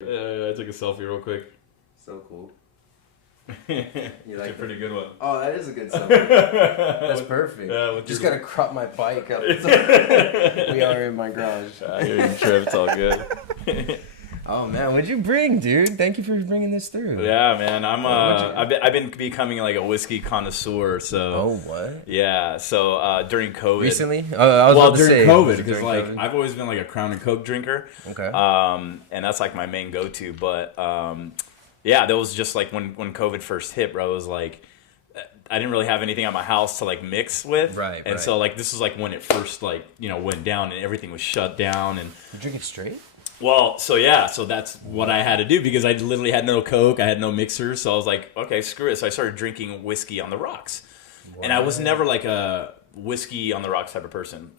I took a selfie real quick. So cool. You like a pretty good one. Oh, that is a good selfie. That's perfect. Just gotta crop my bike up. We are in my garage. You're sure it's all good. Oh man, what'd you bring, dude? Thank you for bringing this through. Yeah, man. I've been becoming like a whiskey connoisseur. So. Oh what? Yeah. So during COVID. Recently? I was about to say, during COVID, because like COVID? I've always been like a Crown and Coke drinker. Okay. And that's like my main go-to. But yeah, that was just like when COVID first hit, bro. It was like I didn't really have anything at my house to like mix with. Right. And so like this is like when it first like went down and everything was shut down and. You drink it straight? Well, so that's what I had to do because I literally had no Coke, I had no mixers, so I was like, okay, screw it. So I started drinking whiskey on the rocks, and I was never like a whiskey on the rocks type of person.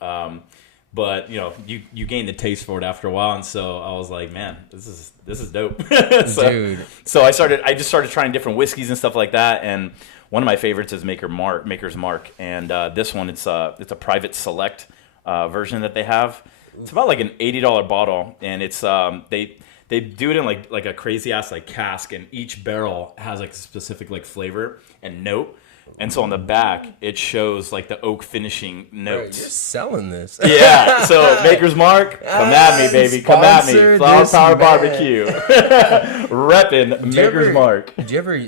But you gain the taste for it after a while, and so I was like, man, this is dope. Dude. So I just started trying different whiskeys and stuff like that, and one of my favorites is Maker's Mark, and this one it's a private select version that they have. It's about like an $80 bottle, and it's they do it in like a crazy ass like cask, and each barrel has like a specific like flavor and note. And so on the back, it shows like the oak finishing notes. Bro, you're selling this. Yeah. So Maker's Mark, come at me, baby. Come at me. Flower Power BBQ. Reppin' Maker's Mark. Did you ever,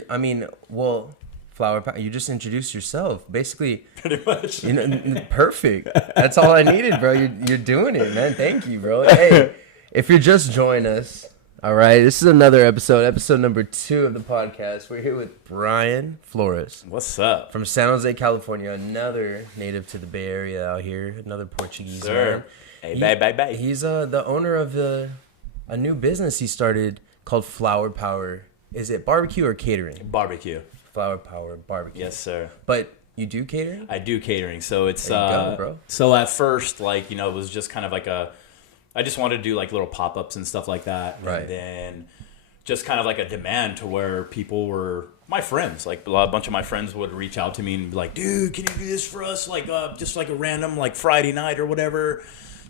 Flower Power, you just introduced yourself. Basically. Pretty much. Perfect. That's all I needed, bro. You're doing it, man. Thank you, bro. Hey, if you're just joining us, all right, this is another episode number 2 of the podcast. We're here with Brian Flores. What's up? From San Jose, California. Another native to the Bay Area out here. Another Portuguese man. Hey, bye. He's the owner of a new business he started called Flower Power. Is it barbecue or catering? Barbecue. Flower Power Barbecue. Yes, sir. But you do catering? I do catering. So it's there you go, bro. So at first, like, it was just kind of like I just wanted to do like little pop-ups and stuff like that. Right. And then just kind of like a demand to where people were my friends. Like a bunch of my friends would reach out to me and be like, dude, can you do this for us? Like just like a random like Friday night or whatever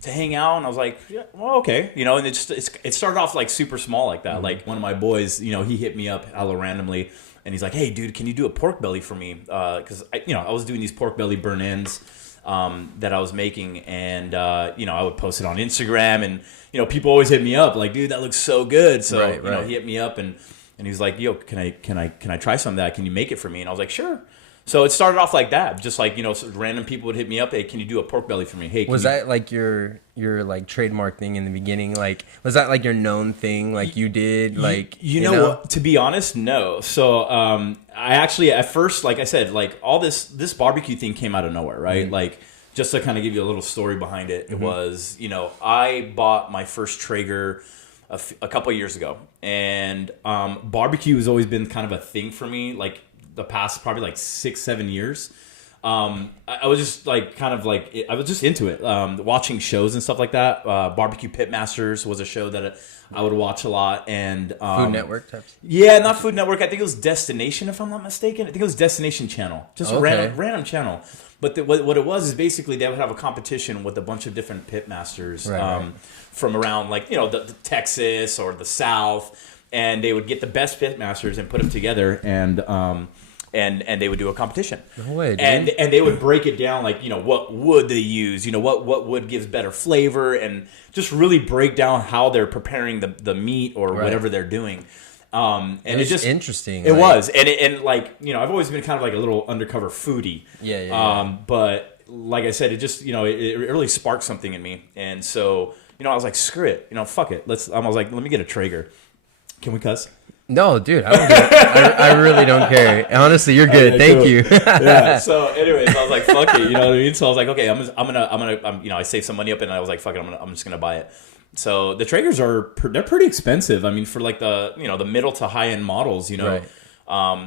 to hang out. And I was like, yeah, well, okay. And it started off like super small like that. Mm-hmm. Like one of my boys, he hit me up hella randomly. And he's like, hey, dude, can you do a pork belly for me? Because, I was doing these pork belly burn-ins that I was making. And, I would post it on Instagram. And, people always hit me up like, dude, that looks so good. So, right. he hit me up and he was like, yo, can I try some of that? Can you make it for me? And I was like, sure. So it started off like that. Just like, random people would hit me up. Hey, can you do a pork belly for me? Hey, was that like your like trademark thing in the beginning? Like, was that like your known thing? Like you did like, you know what? To be honest, no. So, I actually, at first, like I said, like all this barbecue thing came out of nowhere, right? Mm-hmm. Like just to kind of give you a little story behind it, mm-hmm. It was, I bought my first Traeger a couple of years ago, and barbecue has always been kind of a thing for me. Like, the past probably like 6-7 years. I was just like I was just into it, watching shows and stuff like that. Barbecue Pitmasters was a show that I would watch a lot, and Food Network types. Yeah, not Food Network. I think it was Destination, if I'm not mistaken. I think it was Destination Channel, just a random channel. But what it was is basically they would have a competition with a bunch of different pitmasters from around like the Texas or the South, and they would get the best pitmasters and put them together and they would do a competition. No way, dude. And they would break it down like, what wood they use, what wood gives better flavor, and just really break down how they're preparing the meat or whatever they're doing. And it's just interesting. It was. And like, I've always been kind of like a little undercover foodie. Yeah. But like I said, it just, it really sparked something in me. And so, I was like, screw it, fuck it. I was like, let me get a Traeger. Can we cuss? No, dude, I don't care. I really don't care. Honestly, you're good. Okay, Thank you. Yeah. So, anyways, I was like, "Fuck it," you know what I mean. So I was like, "Okay, I'm gonna, I saved some money up, and I was like, fuck it, I'm just gonna buy it." So the Traegers they're pretty expensive. I mean, for like the the middle to high end models, Right.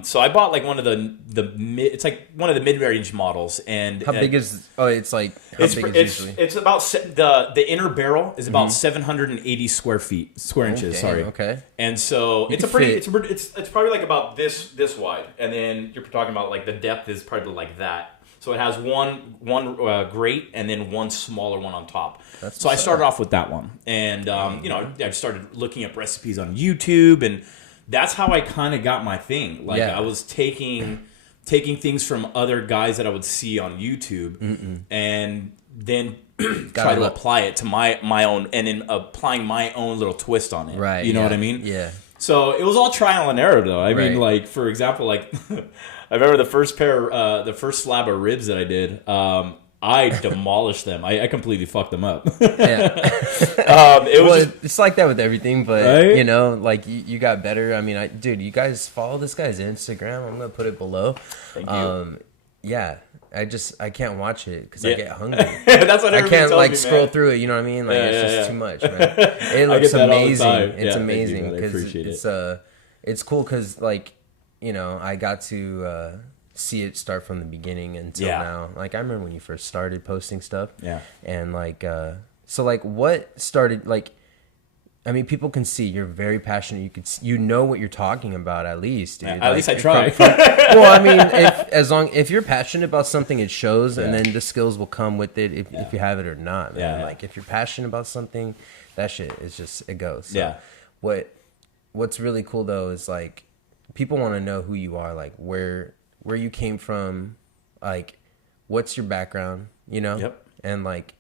So I bought like one of it's like one of the mid-range models. And how big is? Oh, it's like how big is usually? It's about the inner barrel is about 780 square inches. Sorry. Okay. And so it's probably like about this wide, and then you're talking about like the depth is probably like that. So it has one grate and then one smaller one on top. That's I started off with that one, and I started looking up recipes on YouTube, and that's how I kind of got my thing. Like I was taking things from other guys that I would see on YouTube, and then try to apply it to my own, and then applying my own little twist on it. Right. You know what I mean? Yeah. So it was all trial and error, though. I mean, like, for example, like I remember the first slab of ribs that I did. I demolished them. I completely fucked them up. It's like that with everything, but right? you know, like you got better. I mean, dude, you guys follow this guy's Instagram. I'm gonna put it below. Thank you. Yeah, I can't watch it because I get hungry. That's what I can't like me, scroll man. through it. You know what I mean? Like it's just too much, man. It looks amazing. It's amazing because it's cool because like I got to see it start from the beginning until now. Like I remember when you first started posting stuff. Yeah. And like so like what started like. I mean, people can see you're very passionate. You know what you're talking about at least, dude. At least I try. Well, I mean, if you're passionate about something, it shows, and then the skills will come with it if you have it or not, man. Yeah. Like if you're passionate about something, that shit is just it goes. So Yeah. What's really cool though is like people want to know who you are, like where you came from, like what's your background, Yep. and like.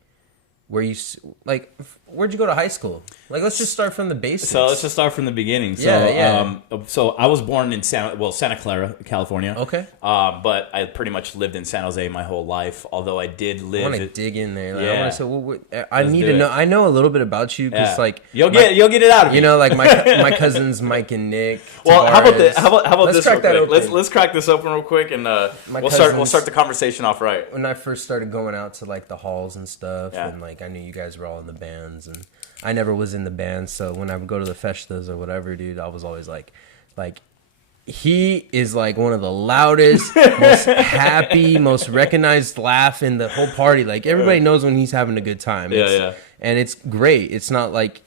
Where'd you go to high school? Like, let's just start from the basics. So let's just start from the beginning. So, so I was born in Santa Clara, California. Okay. But I pretty much lived in San Jose my whole life. Although I did live. I want to dig in there. Like, Yeah. I need to know. I know a little bit about you because, like, you'll get it out of me. Like my cousins Mike and Nick. Well, Tavares. how about Let's this crack real that quick? open. Let's crack this open real quick, and we'll start the conversation off right. When I first started going out to like the halls and stuff, Yeah. and like I knew you guys were all in the bands, and I never was in the band, so when I would go to the festas or whatever, dude, I was always like he is like one of the loudest, most happy, most recognized laugh in the whole party. Like everybody knows when he's having a good time. And it's great. It's not like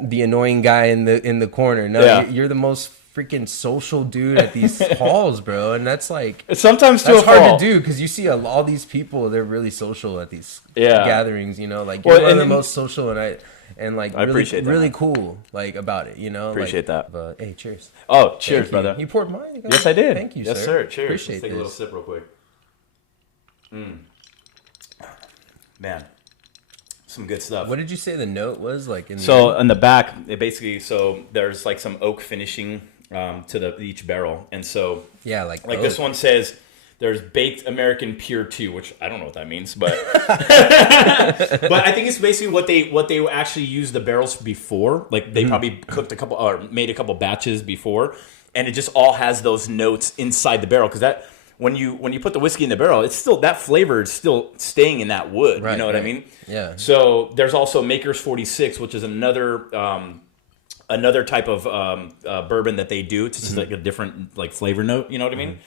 the annoying guy in the corner. No, you're the most freaking social dude at these halls, bro. And that's like sometimes that's hard to do because you see all these people. They're really social at these gatherings. Like you're one of the most social, and like I appreciate that, really man. cool like about it. Appreciate that. But hey, cheers. Oh, cheers, brother. You poured mine. Yes, I did. Thank you, yes, sir. Cheers. Appreciate Let's take this. a little sip real quick. Man, some good stuff. What did you say the note was like? On the back, it basically there's like some oak finishing to each barrel, and so like this one says there's baked American Pure 2, which I don't know what that means, but but I think it's basically what they actually used the barrels before. Like they probably cooked a couple or made a couple batches before, and it just all has those notes inside the barrel because that. When you put the whiskey in the barrel, it's still that flavor is still staying in that wood. Right, you know what I mean? Yeah. So there's also Maker's 46, which is another type of bourbon that they do. It's just like a different like flavor note. You know what I mean?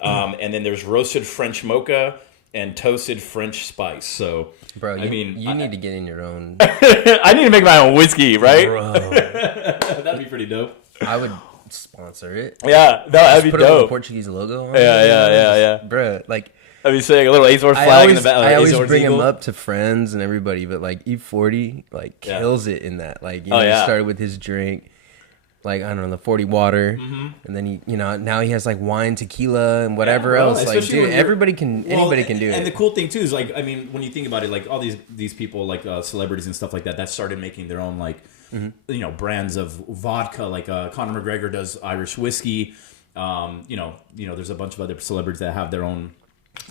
And then there's roasted French mocha and toasted French spice. So, bro, you need to get in your own. I need to make my own whiskey, right? Bro, that'd be pretty dope. I would sponsor it. Yeah, no, that'd be put dope. A Portuguese logo on Yeah. Bro, like I'd be saying a little Azores flag in the back. I always bring them up to friends and everybody, but like E40 like kills it in that. Like he started with his drink, like I don't know, the 40 water, and then he now he has like wine, tequila, and whatever else. Like dude, anybody can do it. And the cool thing too is like I mean when you think about it, like all these people like celebrities and stuff like that started making their own like. Brands of vodka, like Conor McGregor does Irish whiskey. There's a bunch of other celebrities that have their own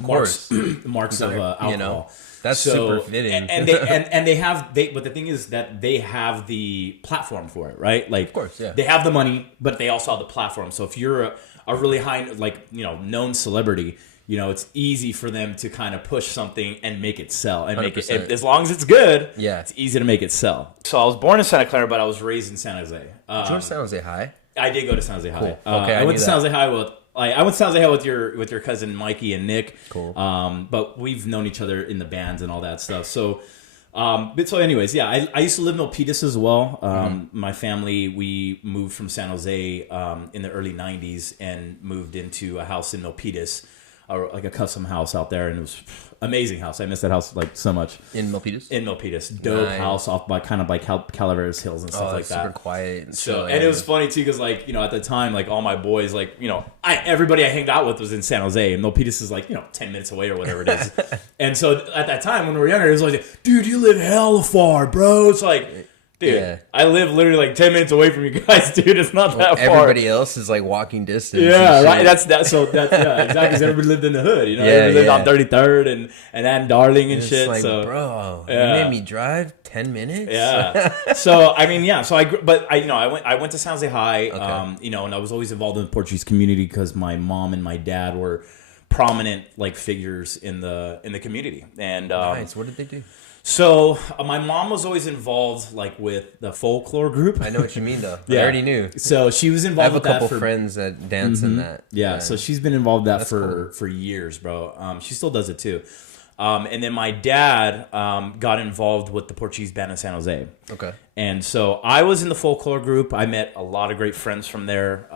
marks of alcohol. That's super fitting. But the thing is that they have the platform for it, right? Like, of course, yeah. They have the money, but they also have the platform. So if you're a really high, known celebrity. It's easy for them to kind of push something and make it sell and 100%. Make it as long as it's good. Yeah, it's easy to make it sell. So I was born in Santa Clara, but I was raised in San Jose. Did you go to San Jose High? I did go to San Jose High. Cool. Okay, I went to San Jose High with your cousin Mikey and Nick. Cool. But we've known each other in the bands and all that stuff. So. Anyways, yeah, I used to live in Milpitas as well. My family, we moved from San Jose in the early 90s and moved into a house in Milpitas. like a custom house out there, and it was amazing house. I miss that house like so much. In Milpitas? In Milpitas. Dope house off by kind of like Calaveras Hills and stuff like that. Super quiet. And so, and it was funny too, because like, you know, at the time, like all my boys, like, you know, everybody I hanged out with was in San Jose, and Milpitas is like, you know, 10 minutes away or whatever it is. And so at that time when we were younger, it was like, dude, you live hella far, bro. It's like, dude, I live literally like 10 minutes away from you guys, dude. It's not that far. Everybody else is like walking distance. Yeah, right. That's yeah, exactly. Because everybody lived in the hood, you know. Everybody lived on 33rd and Ann Darling and shit. Like, so, bro, you made me drive 10 minutes. Yeah. So I mean, yeah. So I went to San Jose High. You know, and I was always involved in the Portuguese community because my mom and my dad were prominent like figures in the community. And nice. What did they do? So my mom was always involved like with the folklore group. I know what you mean though. I already knew. So she was involved with that. I have a couple friends that dance in that. Yeah, so she's been involved with that for years, bro. She still does it too. And then my dad got involved with the Portuguese band in San Jose. Okay. And so I was in the folklore group. I met a lot of great friends from there.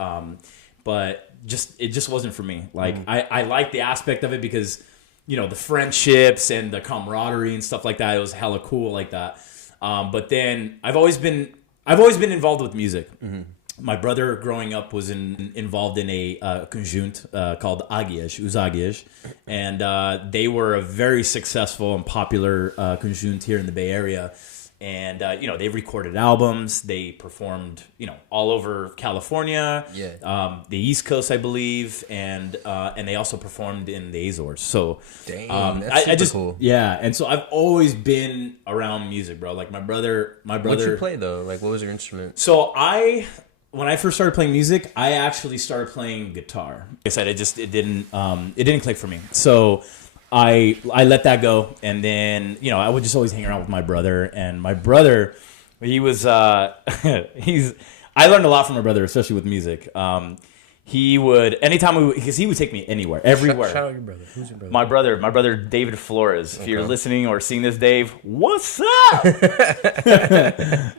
But it just wasn't for me. Like I like the aspect of it because, you know, the friendships and the camaraderie and stuff like that. It was hella cool like that. But then I've always been involved with music. Mm-hmm. My brother growing up was involved in a conjunto called Os Águias, and they were a very successful and popular conjunto here in the Bay Area. And, you know, they recorded albums. They performed, you know, all over California, the East Coast, I believe. And they also performed in the Azores. So, dang, that's super cool. Yeah. And so I've always been around music, bro. Like my brother. What'd you play though? Like, what was your instrument? So when I first started playing music, I actually started playing guitar. Like I said, it didn't click for me. So I let that go, and then, you know, I would just always hang around with my brother. And my brother, he was I learned a lot from my brother, especially with music. He would because he would take me anywhere, everywhere. Shout out your brother. Who's your brother? My brother David Flores. If you're listening or seeing this, Dave, what's up?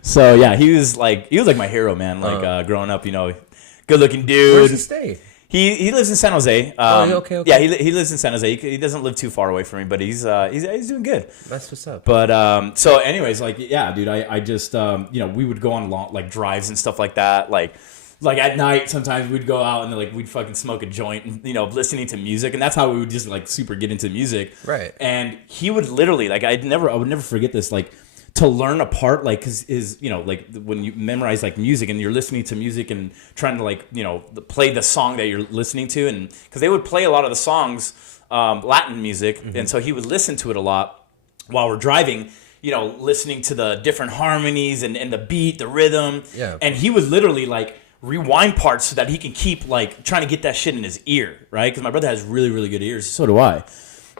So yeah, he was like my hero, man. Like growing up, you know, good looking dude. Where does he stay? He lives in San Jose. Okay. Yeah, he lives in San Jose. He doesn't live too far away from me, but he's doing good. That's what's up. But so anyways, like, yeah, dude, I just you know, we would go on long like drives and stuff like that. Like at night, sometimes we'd go out and like we'd fucking smoke a joint and, you know, listening to music, and that's how we would just like super get into music. Right. And he would literally like I would never forget this, like, to learn a part, like, cause you know, like when you memorize like music and you're listening to music and trying to like, you know, play the song that you're listening to, and cause they would play a lot of the songs, Latin music. Mm-hmm. And so he would listen to it a lot while we're driving, you know, listening to the different harmonies and the beat, the rhythm. Yeah. And he would literally like rewind parts so that he can keep like trying to get that shit in his ear. Right. Cause my brother has really, really good ears. So do I.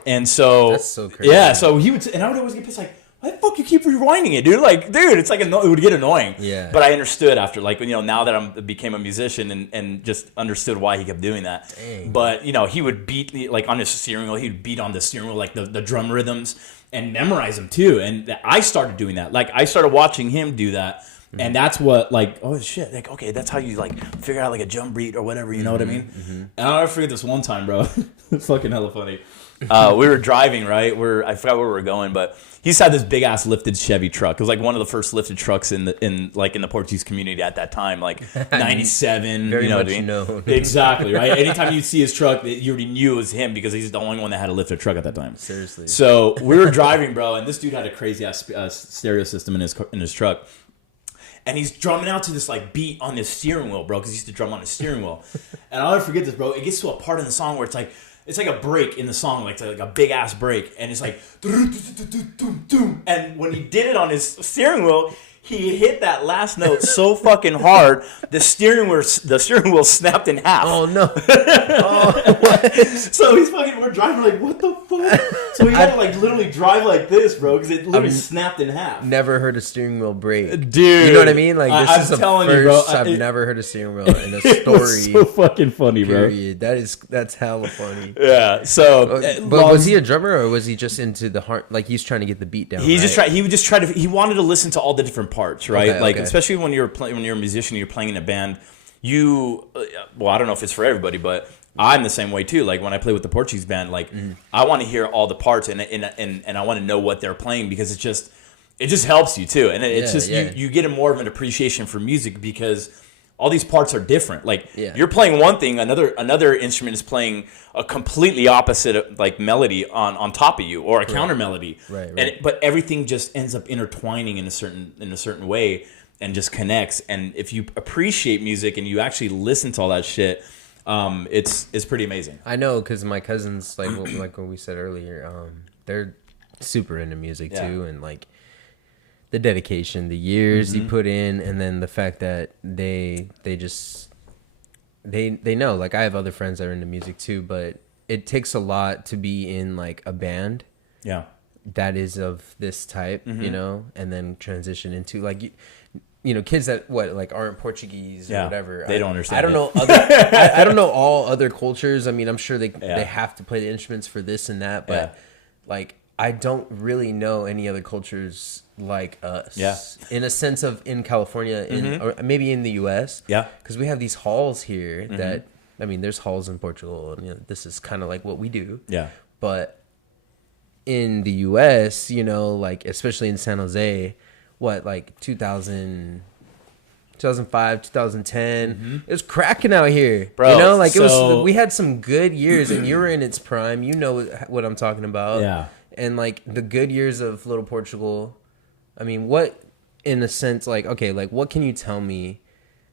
And so, that's so crazy. Yeah. So he would, and I would always get pissed like, why the fuck you keep rewinding it, dude? Like, dude, it's like it would get annoying. Yeah. But I understood after, like, you know, now that I became a musician and just understood why he kept doing that. Dang. But, you know, he would beat, like, on his steering wheel, he'd beat on the steering wheel, like, the drum rhythms and memorize them, too. And I started doing that. Like, I started watching him do that. Mm-hmm. And that's what, like, oh, shit. Like, okay, that's how you, like, figure out, like, a jump beat or whatever, you know what I mean? Mm-hmm. And I'll never forget this one time, bro. It's fucking hella funny. We were driving, right? I forgot where we were going, but he just had this big ass lifted Chevy truck. It was like one of the first lifted trucks in the Portuguese community at that time, like 97. Very you know much what I mean? known. Exactly, right? Anytime you see his truck, you already knew it was him because he's the only one that had a lifted truck at that time. Seriously. So we were driving, bro, and this dude had a crazy ass stereo system in his truck. And he's drumming out to this like beat on his steering wheel, bro, because he used to drum on his steering wheel. And I'll never forget this, bro. It gets to a part in the song where it's like a break in the song, like a big ass break, and it's like, and when he did it on his steering wheel, he hit that last note so fucking hard, the steering wheel snapped in half. Oh no! So we're driving like, what the fuck? So we had to like literally drive like this, bro, because it literally snapped in half. Never heard a steering wheel break, dude. You know what I mean? Like this is the first you, bro, I've never heard a steering wheel in a story. So fucking funny, period. Bro. That's hella funny. Yeah. So, but was he a drummer or was he just into the heart? Like he's trying to get the beat down. He wanted to listen to all the different parts, right? Okay, like especially when you're a musician, you're playing in a band. I don't know if it's for everybody, but I'm the same way too. Like when I play with the Portuguese band, like I want to hear all the parts and I want to know what they're playing because it just helps you too. And it's just you get a more of an appreciation for music because all these parts are different. Like you're playing one thing, another instrument is playing a completely opposite like melody on top of you or a counter melody. Right. But everything just ends up intertwining in a certain way and just connects. And if you appreciate music and you actually listen to all that shit, it's pretty amazing. I know because my cousins, like what we said earlier, they're super into music too, and like the dedication, the years you put in, and then the fact that they know. Like I have other friends that are into music too, but it takes a lot to be in like a band. Yeah. That is of this type, you know, and then transition into like you know, kids that aren't Portuguese or whatever. They don't understand. I don't know I don't know all other cultures. I mean, I'm sure they have to play the instruments for this and that, but like I don't really know any other cultures like us. Yeah. In a sense of in California, or maybe in the US. Yeah. Because we have these halls here that I mean, there's halls in Portugal, and you know, this is kind of like what we do. Yeah. But in the US, you know, like especially in San Jose, like 2005, 2010, it was cracking out here, bro. You know, like it was. We had some good years, and you were in its prime. You know what I'm talking about. Yeah. And like the good years of Little Portugal. I mean, what in a sense, like okay, like what can you tell me?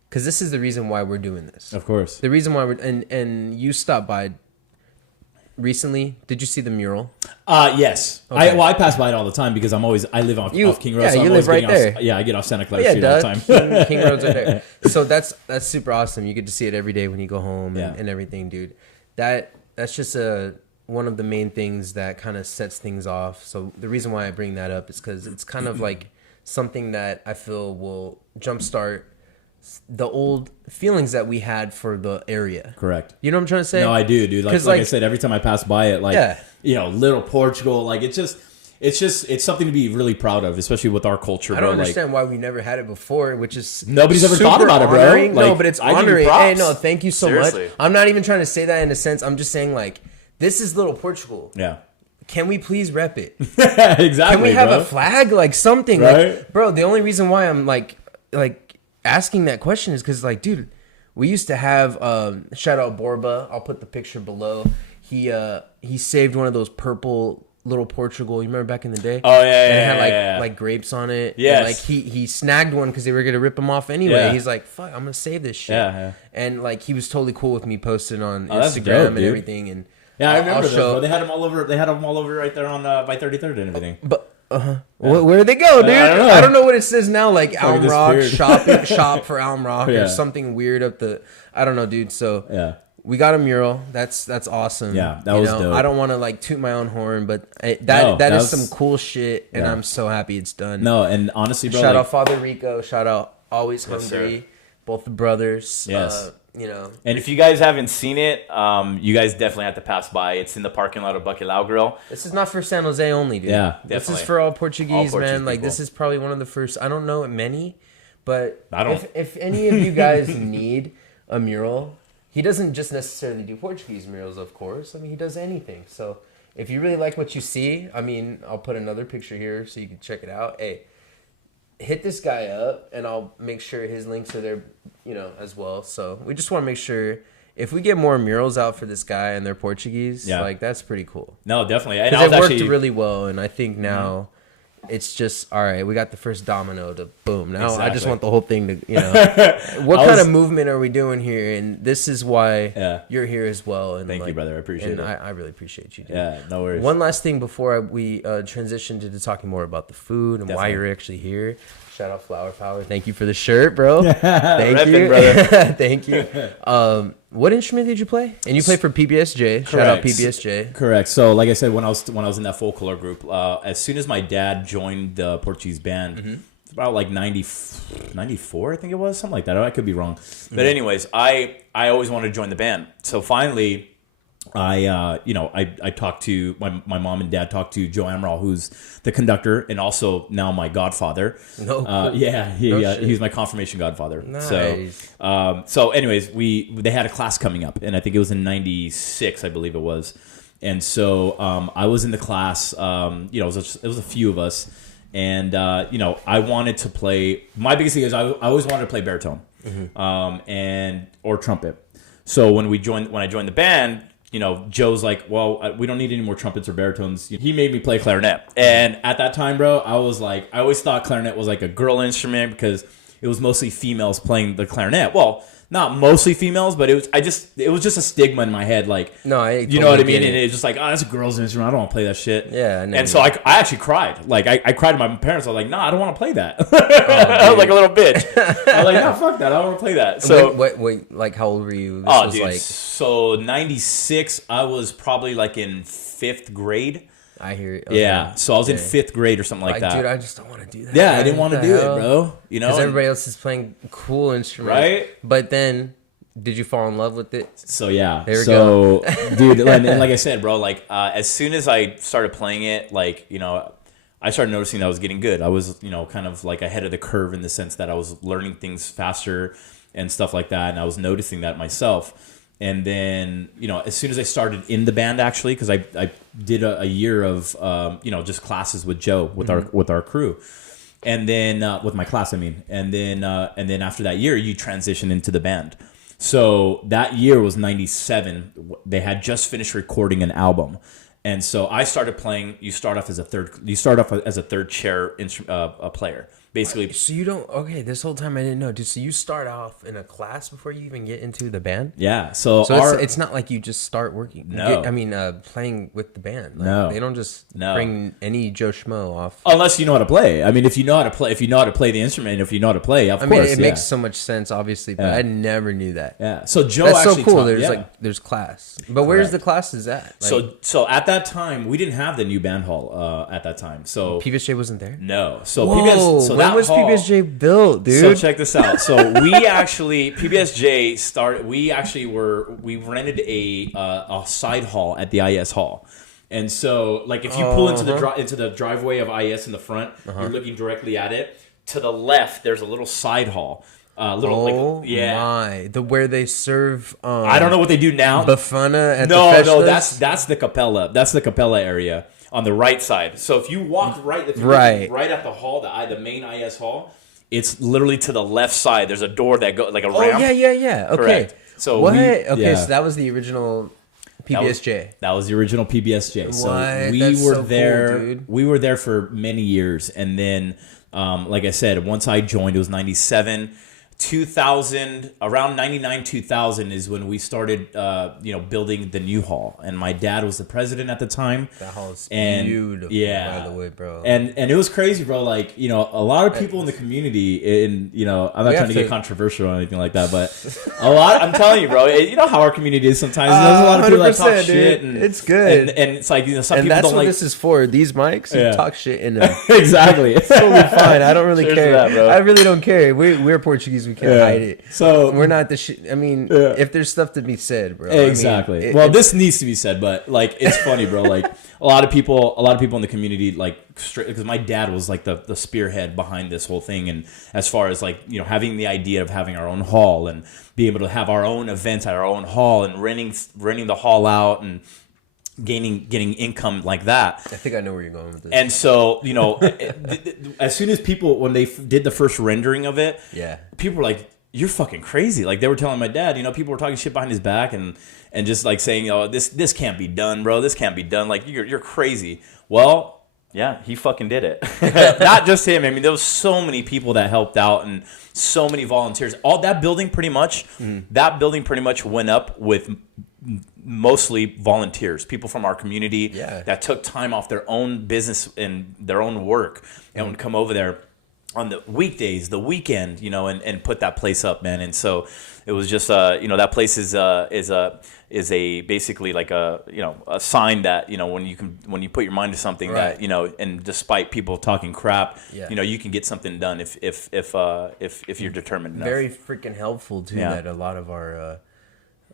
Because this is the reason why we're doing this. Of course. The reason why and you stopped by recently. Did you see the mural? Yes. Okay. I pass by it all the time because I live off King Road. Yeah, so you live right there. I get off Santa Clara Street all the time. King Road's right there. So that's super awesome. You get to see it every day when you go home and everything, dude. That's just one of the main things that kind of sets things off. So the reason why I bring that up is because it's kind of like something that I feel will jumpstart the old feelings that we had for the area. Correct. You know what I'm trying to say? No, I do, dude. Like I said, every time I pass by it, like, you know, Little Portugal, like it's something to be really proud of, especially with our culture, bro. I don't understand why we never had it before, which is nobody's ever thought about honoring. It, bro. No, but it's honoring. Hey, no, thank you so much. I'm not even trying to say that in a sense. I'm just saying, like, this is Little Portugal. Yeah. Can we please rep it? Exactly. Can we have a flag, like something, right? Like, bro, the only reason why I'm like asking that question is because, like, dude, we used to have shout out Borba. I'll put the picture below. He saved one of those purple Little Portugal. You remember back in the day? Oh yeah, and it had like grapes on it. Yeah, like he snagged one because they were gonna rip him off anyway. Yeah. He's like, "Fuck, I'm gonna save this shit." Yeah. And like he was totally cool with me posting on Instagram dope, and everything. And yeah, I remember those, bro. They had them all over. They had them all over right there on by 33rd and everything. But where did they go, dude? I don't know what it says now. Like Alm Rock shop for Alm Rock or something weird up the. I don't know, dude. So we got a mural. That's awesome. Yeah, that was dope. I don't want to like toot my own horn, but that is some cool shit, and I'm so happy it's done. No, and honestly, bro, shout out Father Rico. Shout out Always Hungry. Both the brothers. Yes. You know, and if you guys haven't seen it, you guys definitely have to pass by. It's in the parking lot of Bacalhau Grill. This is not for San Jose only, dude. Yeah, definitely. This is for all Portuguese, man. Like, this is probably one of the first. I don't know many, but if any of you guys need a mural, he doesn't just necessarily do Portuguese murals, of course. I mean, he does anything. So if you really like what you see, I mean, I'll put another picture here so you can check it out. Hey, hit this guy up, and I'll make sure his links are there, you know, as well. So we just want to make sure if we get more murals out for this guy and they're Portuguese, like that's pretty cool. No, definitely. And it worked really well, and I think now it's just all right. We got the first domino to boom. Now I just want the whole thing to, you know, what kind of movement are we doing here? And this is why you're here as well. And thank you, brother. I appreciate it. I really appreciate you, dude. Yeah, no worries. One last thing before we transition to talking more about the food and why you're actually here. Shout out Flower Power. Thank you for the shirt, bro. Thank you, brother. Thank you. What instrument did you play? And you played for PBSJ. Correct. Shout out PBSJ. Correct. So, like I said, when I was in that folklore group, as soon as my dad joined the Portuguese band, it's about like 94, I think it was, something like that. I could be wrong, but anyways, I always wanted to join the band. So finally, I talked to my mom and dad talked to Joe Amaral, who's the conductor and also now my godfather. No, cool. He was my confirmation godfather. Nice. So anyways, they had a class coming up, and I think it was in '96, I believe it was. And so I was in the class. It was a few of us, and I wanted to play. My biggest thing is I always wanted to play baritone, or trumpet. So when I joined the band, Joe's like, well, we don't need any more trumpets or baritones. He made me play clarinet. And at that time, bro, I was like, I always thought clarinet was like a girl instrument because it was mostly females playing the clarinet. Well, not mostly females, but it was just a stigma in my head. Like, no, you know what I mean? And it's just like, oh, that's a girl's instrument. I don't want to play that shit. Yeah. And so I actually cried. Like, I cried to my parents. I was like, nah, I don't want to play that. I was like a little bitch. I was like, no, fuck that. I don't want to play that. So, wait, like, how old were you? So 96, I was probably like in 5th grade. I hear it. Okay. Yeah, so I was in 5th grade or something like that. Dude, I just don't want to do that. Yeah, I didn't want to do it, bro. Because everybody else is playing cool instruments. Right? But then, did you fall in love with it? So, yeah. There we go. Dude, and like I said, bro, like, as soon as I started playing it, like, I started noticing that I was getting good. I was, kind of like ahead of the curve in the sense that I was learning things faster and stuff like that, and I was noticing that myself. And then, as soon as I started in the band, actually, because I did a year of, just classes with Joe, with our crew. And then, with my class, I mean. And then after that year, you transition into the band. So that year was 97. They had just finished recording an album. And so I started playing. You start off as a third chair player. Basically, so you don't. Okay, this whole time I didn't know. So you start off in a class before you even get into the band? Yeah. So it's not like you just start working. No. Playing with the band. Like, no. They don't just bring any Joe Schmo off. Unless you know how to play. I mean, if you know how to play the instrument, if you know how to play, of course. It makes so much sense, obviously, but I never knew that. Yeah. So Joe That's actually so cool. taught, There's class, but where's the classes at? Like, so at that time we didn't have the new band hall at that time. So PBSJ wasn't there. No. So when was PBSJ built, dude? So check this out. So we actually PBSJ started. We rented a side hall at the IS hall. And so, like, if you pull into the driveway of IS in the front, you're looking directly at it. To the left, there's a little side hall. Where they serve. I don't know what they do now. Bafana at the festivals? No, that's the Capella. That's the Capella area on the right side. So if you walk right at the hall, the main IS hall, it's literally to the left side. There's a door that goes like a ramp. Yeah. Okay. Correct. So what? So that was the original PBSJ. That was the original PBSJ. What? So we That's were so there. Cool, dude. We were there for many years, and then, like I said, once I joined, it was 97. 2000, around 99, 2000 is when we started, building the new hall. And my dad was the president at the time. That hall is beautiful, by the way, bro. And it was crazy, bro. Like, a lot of people in the community, I'm not trying to get controversial or anything like that, but I'm telling you, bro, you know how our community is sometimes. There's a lot of people that talk shit. And, it's good. And it's like, some and people that's don't what like. This is for. These mics, you talk shit in them. Exactly. It's totally fine. I don't really care. That, bro. I really don't care. We're Portuguese. We can't hide it. So we're not the shit. I mean, if there's stuff to be said, bro. Exactly. This needs to be said, but like, it's funny, bro. Like a lot of people in the community, like, because my dad was like the spearhead behind this whole thing, and as far as like having the idea of having our own hall and being able to have our own events at our own hall and renting the hall out and getting income like that. I think I know where you're going with this. And so, as soon as people, when they did the first rendering of it, people were like, "You're fucking crazy!" Like, they were telling my dad, people were talking shit behind his back and just like saying, "Oh, this can't be done, bro. This can't be done. Like, you're crazy." Well, yeah, he fucking did it. Not just him. I mean, there was so many people that helped out and so many volunteers. All that building pretty much went up with mostly volunteers, people from our community that took time off their own business and their own work and would come over there on the weekdays, the weekend, and put that place up, man. And so it was just, that place is a basically like a sign that, when you put your mind to something that, and despite people talking crap, you can get something done if you're determined enough. Very freaking helpful too, that a lot of our,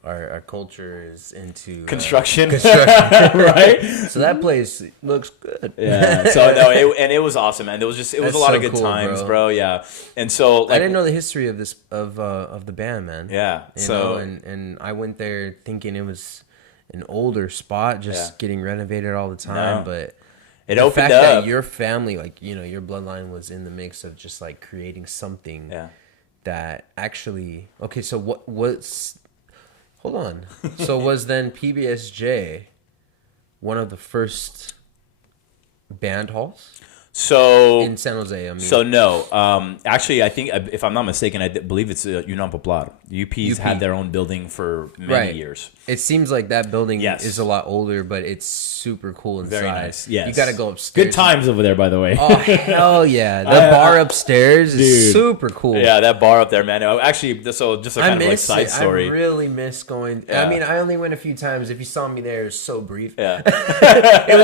our culture is into Construction. right? So that place looks good. Yeah. So no, it was awesome, man. It was a lot of good times, bro. Yeah. And so like, I didn't know the history of this of the band, man. Yeah. You know, and I went there thinking it was an older spot, just getting renovated all the time, but it the opened fact up. that your family, like, you know, your bloodline was in the mix of just like creating something that actually, okay, so what's hold on. So was then PBSJ one of the first band halls? So in San Jose, I mean. So no, actually, I think if I'm not mistaken, I believe it's Union Popular. UP's had their own building for many years. It seems like that building is a lot older, but it's super cool inside. Very nice. Yes, you got to go upstairs. Good times over there, by the way. Oh hell yeah! The bar upstairs is super cool. Yeah, that bar up there, man. Actually, so just a kind of like side story. I really miss going. Yeah. I mean, I only went a few times. If you saw me there, it was so brief. Yeah,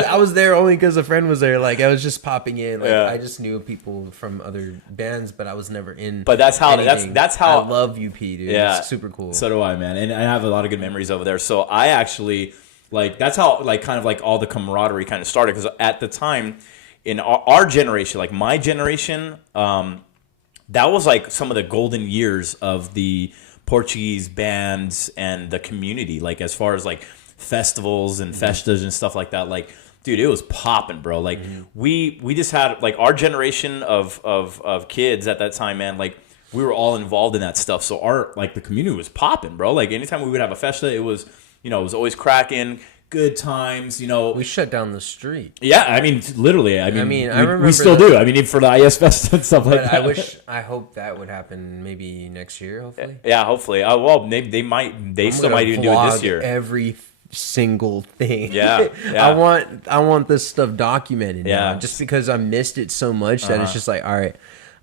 I was there only because a friend was there. Like I was just popping in. Like I just knew people from other bands, but I was never in. But that's how that's how I love UP, dude. Yeah, it's super cool. So do I, man, and I have a lot of good memories over there. So I actually like that's how like kind of like all the camaraderie kind of started because at the time in our generation, like my generation, that was like some of the golden years of the Portuguese bands and the community. Like as far as like festivals and festas and stuff like that, like. Dude, it was popping, bro. Like we just had like our generation of kids at that time, man. Like we were all involved in that stuff. So our like the community was popping, bro. Like anytime we would have a festa, it was it was always cracking, good times. We shut down the street. Yeah, I mean literally. I mean I remember we still do. I mean for the IS Fest and stuff like that. I hope that would happen maybe next year. Hopefully. Yeah, hopefully. Well, they still might even do it this year. Every single thing. Yeah. I want this stuff documented now, just because I missed it so much that it's just like, all right,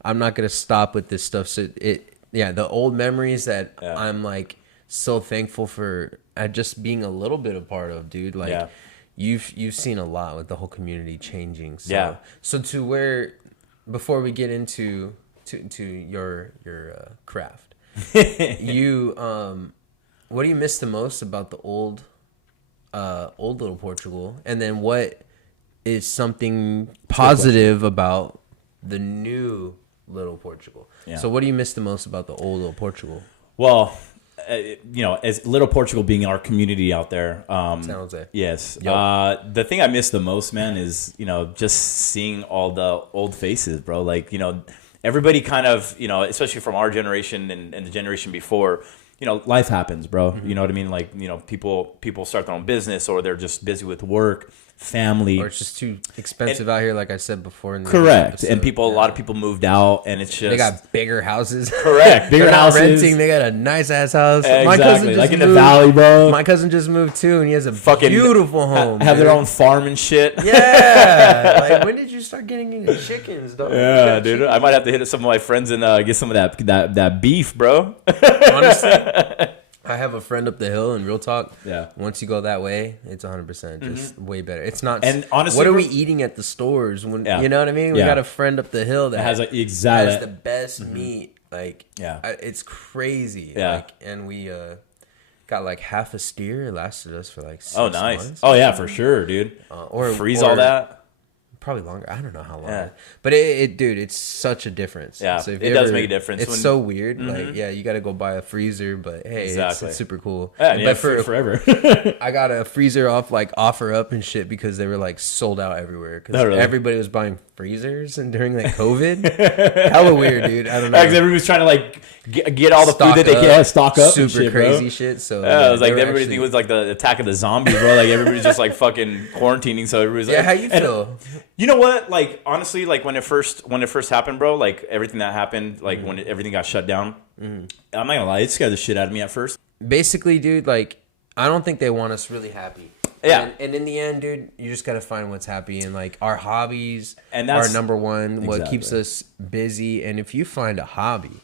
I'm not gonna stop with this stuff. So the old memories that I'm like so thankful for just being a little bit a part of, dude. Like you've seen a lot with the whole community changing. So to where before we get into your craft, you what do you miss the most about the old Little Portugal, and then what is something positive about the new Little Portugal? So what do you miss the most about the old Little Portugal? Well, as Little Portugal being our community out there, San Jose. Yes. Yep. The thing I miss the most, man, is just seeing all the old faces, bro. Like everybody kind of especially from our generation and the generation before. Life happens, bro. You know what I mean? Like, people start their own business or they're just busy with work, family. Or it's just too expensive out here, like I said before. Correct. And a lot of people moved out and it's just... They got bigger houses. Correct. Bigger houses. Renting. They got a nice-ass house. Exactly. My cousin just like in moved. The valley, bro. My cousin just moved too and he has a fucking beautiful home. Have their own farm and shit. Yeah. Like, when did you start getting into chickens, dog? Yeah, dude. Chickens? I might have to hit up some of my friends and get some of that beef, bro. Honestly, I have a friend up the hill in Real Talk. Yeah. Once you go that way, it's 100% just way better. It's not. And honestly, what are we eating at the stores? When you know what I mean? We got a friend up the hill that has the best meat. Like, it's crazy. Yeah. Like, and we got like half a steer. It lasted us for like 6 nice. months. Oh yeah, for sure, dude. Or freeze all that. Probably longer. I don't know how long. But dude, it's such a difference. Yeah, so it does make a difference. It's so weird. Like, you got to go buy a freezer, but hey, it's super cool. Yeah, but forever. I got a freezer off like Offer Up and shit because they were like sold out everywhere because everybody was buying freezers and during like COVID. Hella weird, dude. I don't know. Because everybody was trying to like get all the food that they can stock up. Super and shit, crazy bro. shit. So it was like everybody think it was like the attack of the zombies, bro. Like everybody's just like fucking quarantining. So everybody's like, how you feel? You know what? Like honestly, like when it first happened, bro. Like everything that happened, like when everything got shut down. I'm not gonna lie, it scared the shit out of me at first. Basically, dude, like I don't think they want us really happy. Yeah. And in the end, dude, you just gotta find what's happy and like our hobbies and are number one. What keeps us busy, and if you find a hobby,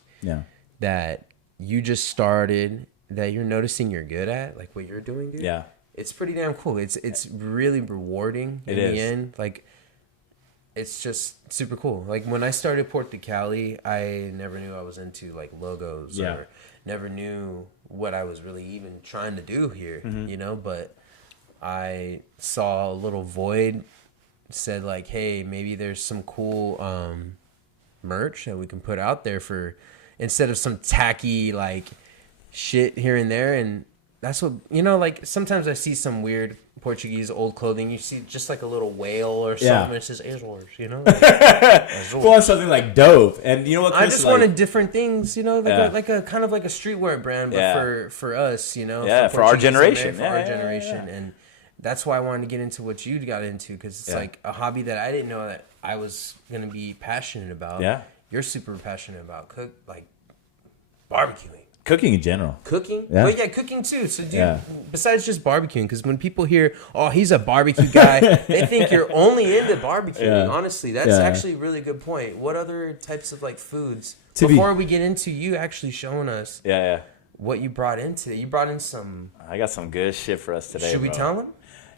that you just started that you're noticing you're good at, like what you're doing, dude. Yeah. It's pretty damn cool. It's really rewarding in the end. Like. It's just super cool. Like when I started PortuCali, I never knew I was into like logos or never knew what I was really even trying to do here, you know, but I saw a little void, said like, hey, maybe there's some cool merch that we can put out there for, instead of some tacky like shit here and there. And that's what, you know, like sometimes I see some weird Portuguese old clothing, you see just like a little whale or something. It says Azores, you know, like, Azores. Well, something like dope. And you know what, Chris, I just wanted different things, you know, like a kind of like a streetwear brand, but for us, you know, for our generation, and that's why I wanted to get into what you got into, because it's like a hobby that I didn't know that I was gonna be passionate about. You're super passionate about barbecuing. Cooking in general. Cooking? Yeah. Well, yeah, cooking too. So, dude, besides just barbecuing, because when people hear, oh, he's a barbecue guy, they think you're only into barbecuing. Yeah. Honestly, that's actually a really good point. What other types of, like, foods? Before we get into you actually showing us what you brought in today. You brought in some... I got some good shit for us today, Should we tell them?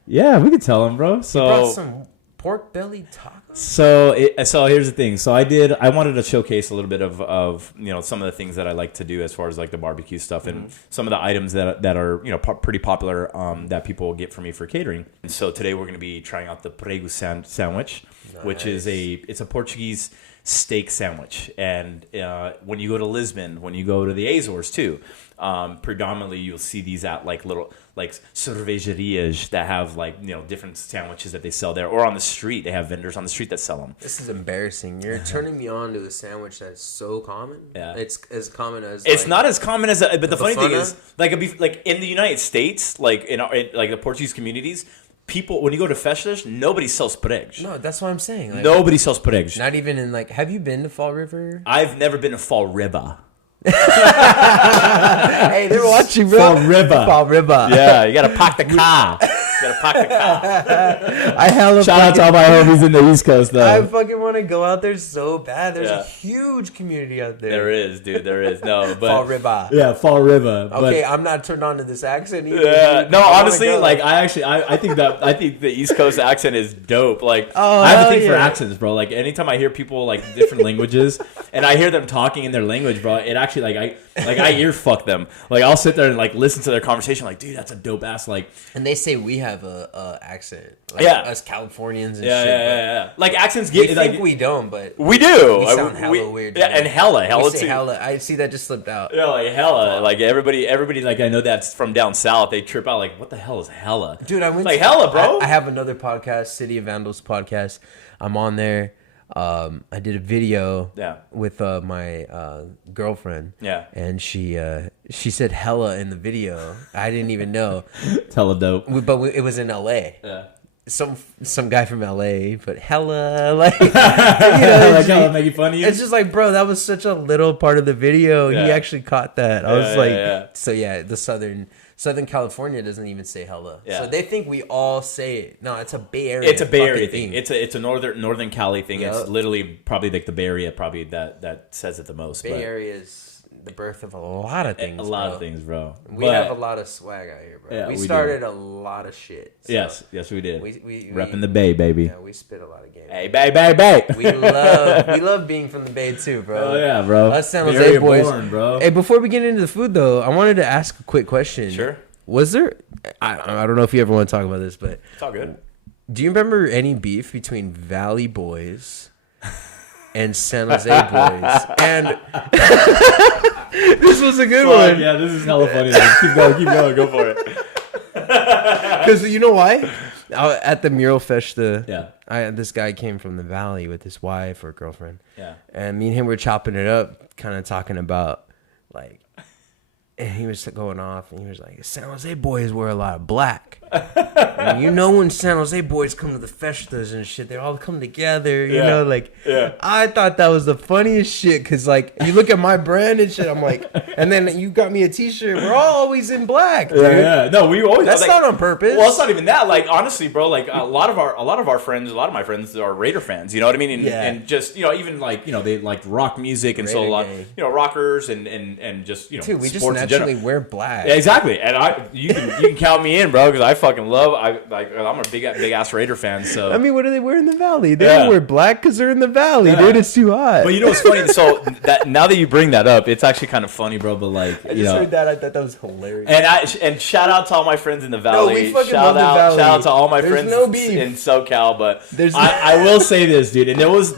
Yeah, we could tell them, bro. So, you brought some pork belly tacos? So here's the thing. So I wanted to showcase a little bit of you know, some of the things that I like to do as far as like the barbecue stuff and some of the items that are, you know, pretty popular that people get from me for catering. And so today we're going to be trying out the Prego sandwich, which is it's a Portuguese steak sandwich. And when you go to Lisbon, when you go to the Azores too, predominantly you'll see these at like little like cervejerias that have like, you know, different sandwiches that they sell there, or on the street they have vendors on the street that sell them. This is embarrassing. You're turning me on to a sandwich that's so common. Yeah, it's as common as it's not as common as but the funny thing is like in the United States, like in like the Portuguese communities, people, when you go to festas, nobody sells pregos. No, that's what I'm saying. Like, nobody sells pregos. Not even in like. Have you been to Fall River? I've never been to Fall River. Hey, they're watching, bro. Fall River. Yeah, you gotta park the car. I shout out to all my homies in the East Coast, though. I fucking want to go out there so bad. There's a huge community out there. There is, dude. There is. No, but Fall River. Yeah, Fall River. Okay, I'm not turned on to this accent either. Yeah, no, honestly, like I think the East Coast accent is dope. Like I have a thing for accents, bro. Like anytime I hear people like different languages and I hear them talking in their language, bro, it actually I ear fuck them. Like I'll sit there and like listen to their conversation, like, dude, that's a dope ass like. And they say we have a accent, like us Californians and shit. Yeah. Like accents get. We think we don't, but we do. We sound hella weird. Yeah, and hella too. Hella. I see that just slipped out. Yeah, like hella. Like everybody like I know that's from down south. They trip out like, what the hell is hella? Dude, I went like hella, bro. I have another podcast, City of Vandals podcast. I'm on there. I did a video with my girlfriend. Yeah. And she said hella in the video. I didn't even know. It's hella dope. But it was in LA. Yeah. Some guy from LA put hella like like hella making fun of you. It's just like, bro, that was such a little part of the video. Yeah. He actually caught that. I was like, so yeah, the Southern California doesn't even say hella. Yeah. So they think we all say it. No, it's a Bay Area. It's a Bay Area thing. It's a northern Cali thing. Yep. It's literally probably like the Bay Area probably that says it the most. Bay Area is the birth of a lot of things. A lot of things, bro. We have a lot of swag out here, bro. Yeah, we started a lot of shit. So yes, we did. We repping the Bay, baby. Yeah, we spit a lot of game. Hey, Bay. We love being from the Bay too, bro. Oh yeah, bro. Us San Jose boys, born, bro. Hey, before we get into the food though, I wanted to ask a quick question. Sure. Was there? I don't know if you ever want to talk about this, but it's all good. Do you remember any beef between Valley boys and San Jose boys? And this was a good one. Yeah, this is hella funny. Keep going, go for it. Because you know why? At the Mural Festa, this guy came from the Valley with his wife or girlfriend. Yeah. And me and him were chopping it up, kind of talking about like. And he was going off, and he was like, San Jose boys wear a lot of black. And you know when San Jose boys come to the festas and shit, they all come together, you know, like, I thought that was the funniest shit, because, like, you look at my brand and shit, I'm like, and then you got me a t-shirt, we're all always in black, dude. Yeah. No, we always... That's like, not on purpose. Well, it's not even that. Like, honestly, bro, like, a lot of our friends, a lot of my friends are Raider fans, you know what I mean? And just, you know, even, like, you know, they like rock music, and Raider so a lot, you know, rockers and just, you know, dude, we just naturally wear black. Yeah, exactly. And you can count me in, bro, because fucking love. I'm a big ass Raider fan. So I mean, what do they wear in the valley? They don't wear black because they're in the valley, dude. It's too hot. But you know what's funny? So now that you bring that up, it's actually kind of funny, bro. But like, I just heard that. I thought that was hilarious. And shout out to all my friends in the valley. No, we fucking love the valley. Shout out to all my There's friends no beef. in SoCal. But I will say this, dude. And there was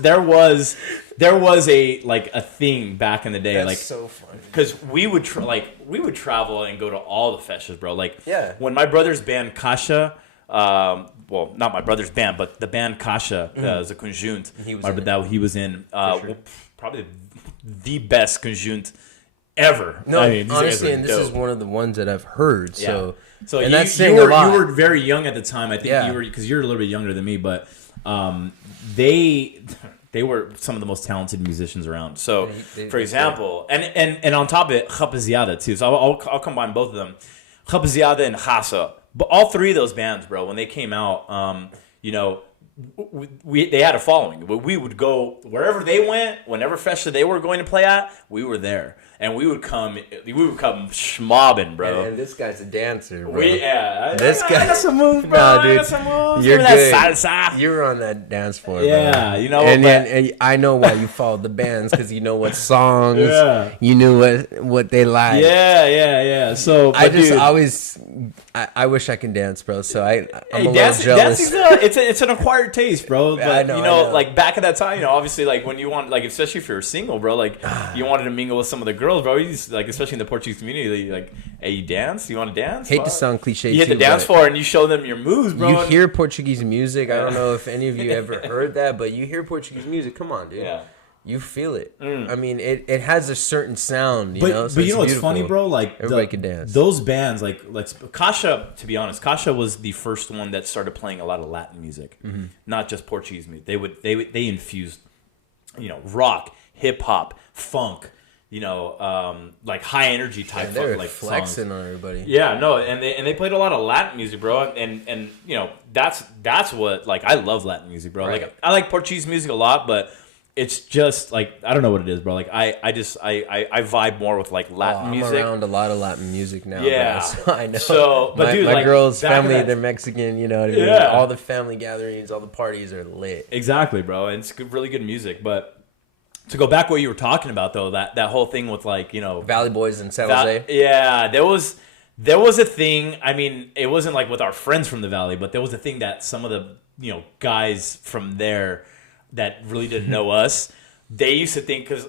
a thing back in the day. That's like so funny. Because we would travel and go to all the festas, bro. Like when my brother's band Kasha, well, not my brother's band, but the band Kasha, the conjunto, he was in Sure. probably the best conjunto ever. No, I mean, honestly, and this is one of the ones that I've heard. So and that's you saying a lot. You were very young at the time. I think you were, because you're a little bit younger than me, but they were some of the most talented musicians around. So, for example, and on top of it, Rapaziada too. So I'll combine both of them, Rapaziada and Hassa. But all three of those bands, bro, when they came out, you know, they had a following. We would go wherever they went, whenever festa they were going to play at, we were there. And we would come schmobbing, bro. And this guy's a dancer, bro. I got some moves, bro. Nah, dude. I got some moves. You're good. Salsa. You were on that dance floor, yeah, bro. You know. And I know why you followed the bands, because you know what songs. You knew what they liked. Yeah. So I just always, I wish I can dance, bro. So I'm a little jealous. It's an acquired taste, bro. But I know. Like back at that time, you know, obviously, like when you want, like especially if you're single, bro, like you wanted to mingle with some of the girls, bro. You just, like especially in the Portuguese community, like, hey, you dance? You want to dance? Hate to sound cliche. You hit the dance floor and you show them your moves, bro. You hear Portuguese music. I don't know if any of you ever heard that, but you hear Portuguese music. Come on, dude. Yeah. You feel it. I mean, it has a certain sound, you know. So but you know what's funny, bro? Like everybody can dance. Those bands, like Kasha. To be honest, Kasha was the first one that started playing a lot of Latin music, not just Portuguese music. They infused, you know, rock, hip hop, funk. You know, like high energy type of like flexing songs. On everybody. Yeah, no, and they played a lot of Latin music, bro. And you know, that's what, like, I love Latin music, bro. Right. Like I like Portuguese music a lot, but it's just like, I don't know what it is, bro. Like I vibe more with like Latin music. I'm around a lot of Latin music now. Yeah, bro, so I know. So, but dude, my like, girls' family, they're Mexican. You know what I mean? Yeah. All the family gatherings, all the parties are lit. Exactly, bro. And it's really good music, but. To go back what you were talking about, though, that whole thing with, like, you know, Valley Boys in San Jose. Yeah, there was a thing. I mean, it wasn't like with our friends from the Valley, but there was a thing that some of the, you know, guys from there that really didn't know us, they used to think, because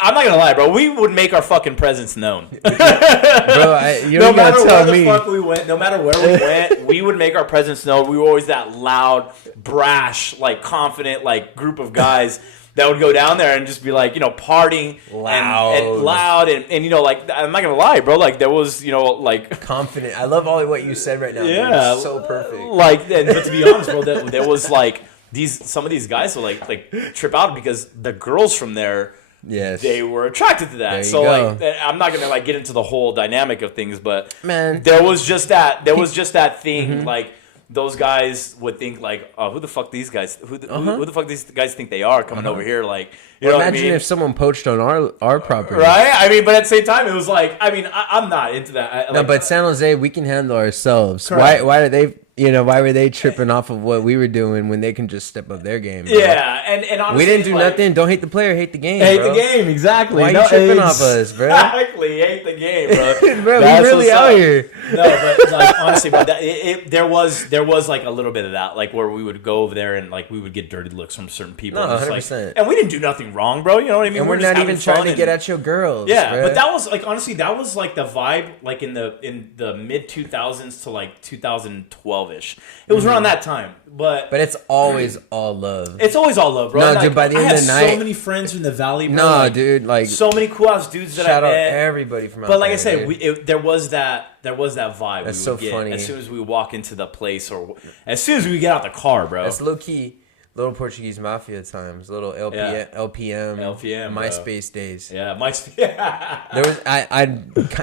I'm not gonna lie, bro, we would make our fucking presence known. Bro, you don't gotta tell me. No matter where we went, we would make our presence known. We were always that loud, brash, like confident, like group of guys. That would go down there and just be like, you know, partying loud and you know, like, I'm not gonna lie, bro, like there was, you know, like confident. I love all what you said right now. Yeah, dude. So perfect. Like, but to be honest, bro, there was like some of these guys would like trip out because the girls from there, they were attracted to that. So go. Like, I'm not gonna like get into the whole dynamic of things, but man, there was just that thing like. Those guys would think like, oh, who the fuck these guys? Who the fuck these guys think they are coming over here? Like, you know what I mean? Imagine if someone poached on our property, right? I mean, but at the same time, it was like, I mean, I'm not into that. No, but San Jose, we can handle ourselves. Correct. Why are they? You know, why were they tripping off of what we were doing when they can just step up their game? Bro? Yeah, and honestly, we didn't do nothing. Don't hate the player, hate the game. Hate bro. the game, exactly. Why are you tripping off us, bro? Exactly, hate the game, bro. Bro, we really out here. No, but like honestly, bro, there was like a little bit of that, like where we would go over there and like we would get dirty looks from certain people. No, 100%. 100%. And we didn't do nothing wrong, bro. You know what I mean? And we're not even trying to get at your girls. Yeah, bro. but that was like honestly, that was like the vibe, like in the mid 2000s to like 2012ish. It was around that time, but it's always all love. It's always all love, bro. No, and dude. By the end of the night, I have so many friends from the Valley, bro. No, like, dude, like so many cool ass dudes that I met. Shout out everybody from out there. But like I said, there was that vibe. That's so funny. As soon as we walk into the place, or as soon as we get out the car, bro. That's low key. Little Portuguese Mafia times, little LPM, MySpace days. Yeah, MySpace. There was I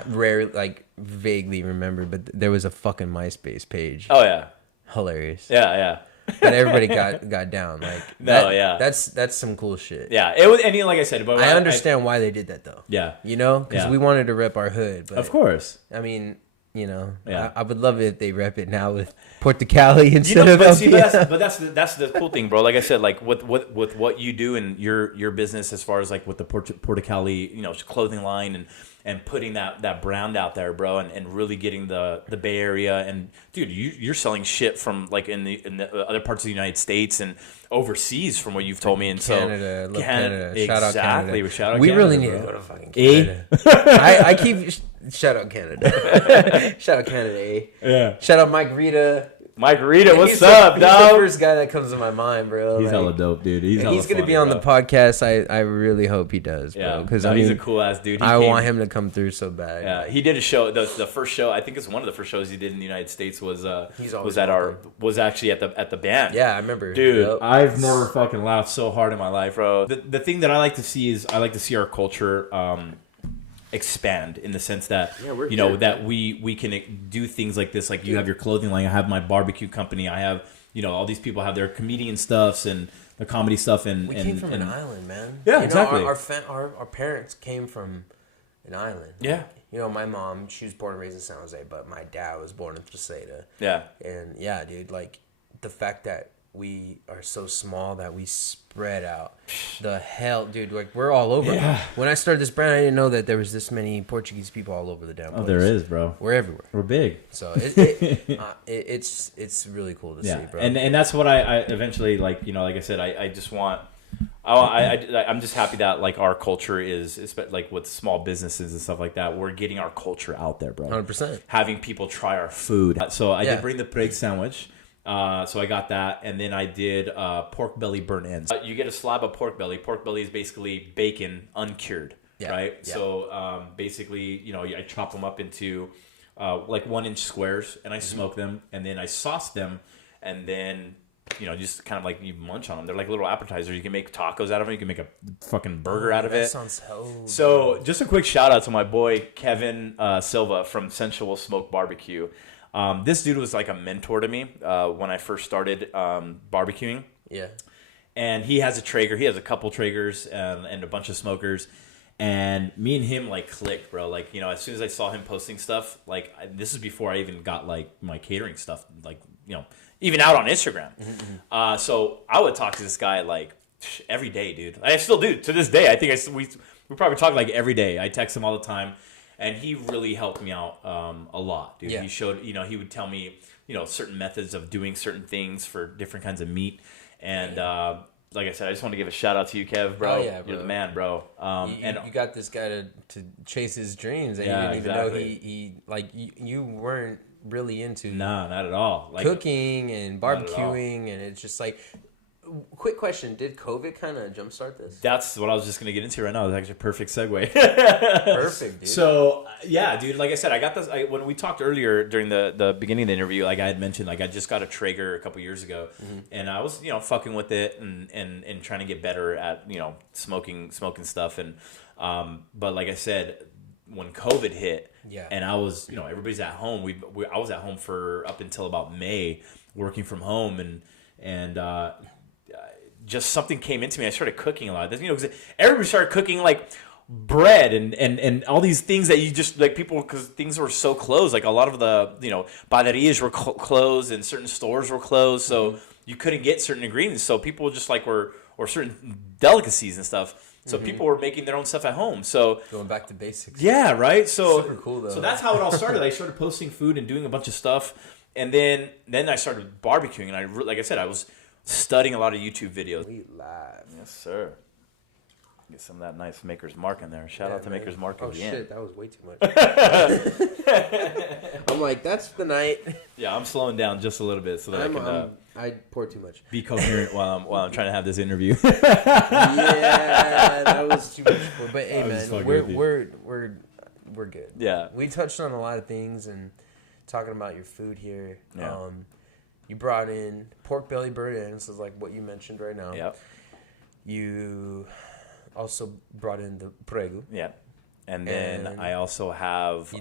rarely like vaguely remember, but there was a fucking MySpace page. Oh yeah, hilarious. Yeah. But everybody got down. Like that's some cool shit. Yeah, it was. And like I said, but I understand why they did that though. Yeah, you know, because we wanted to rep our hood. But of course. I mean, you know, Yeah. I would love it if they rep it now with PortuCali instead You know, of but see, LPF. but that's the cool thing, bro. Like I said, like with what you do in your business, as far as like with the PortuCali, you know, clothing line and putting that brand out there, bro, and really getting the Bay Area, and dude, you're selling shit from like in the other parts of the United States and overseas, from what you've told me, and Canada, so love Canada. Shout out exactly, Canada. shout out We Canada, really need bro. to go to fucking Canada. I keep shout out Canada. Shout out Canada. Eh? Yeah, Shout out Mike Rita. Rita, what's He's up, he's the dog? first guy that comes to my mind, bro. He's Like, hella dope, dude. He's and he's gonna be on the podcast. I really hope he does, bro. Yeah, Because no, I mean, he's a cool ass dude. I want him to come through so bad. Yeah, he did a show. The first show, I think it's one of the first shows he did in the United States was actually at the band. Yeah, I remember. Dude, Yep. I've never fucking laughed so hard in my life, bro. The thing that I like to see is I like to see our culture expand, in the sense that you know that we can do things like this. Like you have your clothing line, I have my barbecue company, I have, you know, all these people have their comedian stuffs and the comedy stuff, and we came from an island, man. Yeah, you exactly. Know, our parents came from an island. Yeah. Like, you know, my mom, she was born and raised in San Jose, but my dad was born in Treseda. Yeah. And yeah, dude, like the fact that we are so small that we spread out. The hell, dude, like we're all over. Yeah. When I started this brand, I didn't know that there was this many Portuguese people all over the damn place. Oh, there is, bro. We're everywhere. We're big. So it's really cool to see, bro. And that's what I eventually, like, you know, like I said, I just want. I'm just happy that like our culture is like with small businesses and stuff like that. We're getting our culture out there, bro. 100%. Having people try our food. So I did bring the Prego sandwich. So I got that, and then I did pork belly burnt ends. You get a slab of pork belly. Pork belly is basically bacon uncured, right? Yeah. So basically, you know, I chop them up into like 1-inch squares, and I smoke them, and then I sauce them, and then, you know, just kind of like you munch on them. They're like little appetizers. You can make tacos out of them. You can make a fucking burger out of it. That sounds so just a quick shout out to my boy Kevin Silva from Sensual Smoke Barbecue. This dude was like a mentor to me when I first started barbecuing. Yeah. And he has a Traeger. He has a couple Traegers and a bunch of smokers. And me and him like clicked, bro. Like, you know, as soon as I saw him posting stuff, like this is before I even got like my catering stuff, like, you know, even out on Instagram. Mm-hmm. So I would talk to this guy like every day, dude. I still do to this day. I think we probably talk like every day. I text him all the time. And he really helped me out a lot, dude. Yeah. He showed, you know, he would tell me, you know, certain methods of doing certain things for different kinds of meat. And like I said, I just want to give a shout out to you, Kev, bro. Oh, yeah, bro. You're the man, bro. You got this guy to chase his dreams, and you didn't even know he like you weren't really into not at all. Like, cooking and barbecuing, and it's just like. Quick question: did COVID kind of jumpstart this? That's what I was just gonna get into right now. It's actually a perfect segue. Perfect, dude. So yeah, dude. Like I said, I got this. When we talked earlier during the beginning of the interview, like I had mentioned, like I just got a Traeger a couple years ago, and I was, you know, fucking with it and trying to get better at, you know, smoking stuff. And but like I said, when COVID hit, and I was, you know, everybody's at home. I was at home for up until about May, working from home, and just something came into me. I started cooking a lot. You know, because everybody started cooking like bread and all these things that you just like people, because things were so closed. Like a lot of the, you know, paderias were closed and certain stores were closed, so you couldn't get certain ingredients. So people just like or certain delicacies and stuff. So people were making their own stuff at home. So going back to basics. Yeah, right. So super cool though. So that's how it all started. I started posting food and doing a bunch of stuff, and then I started barbecuing. And I, like I said, I was studying a lot of YouTube videos. We live. Yes, sir. Get some of that nice Maker's Mark in there. Shout out to Maker's Mark again. Oh, shit. That was way too much. I'm like, that's the night. Yeah, I'm slowing down just a little bit so that I pour too much. Be coherent while I'm trying to have this interview. Yeah, that was too much. But hey, man, we're good. Yeah. We touched on a lot of things and talking about your food here. Yeah. You brought in pork belly burnt ends, is like what you mentioned right now. Yep. You also brought in the Prego. Yeah. And then I also have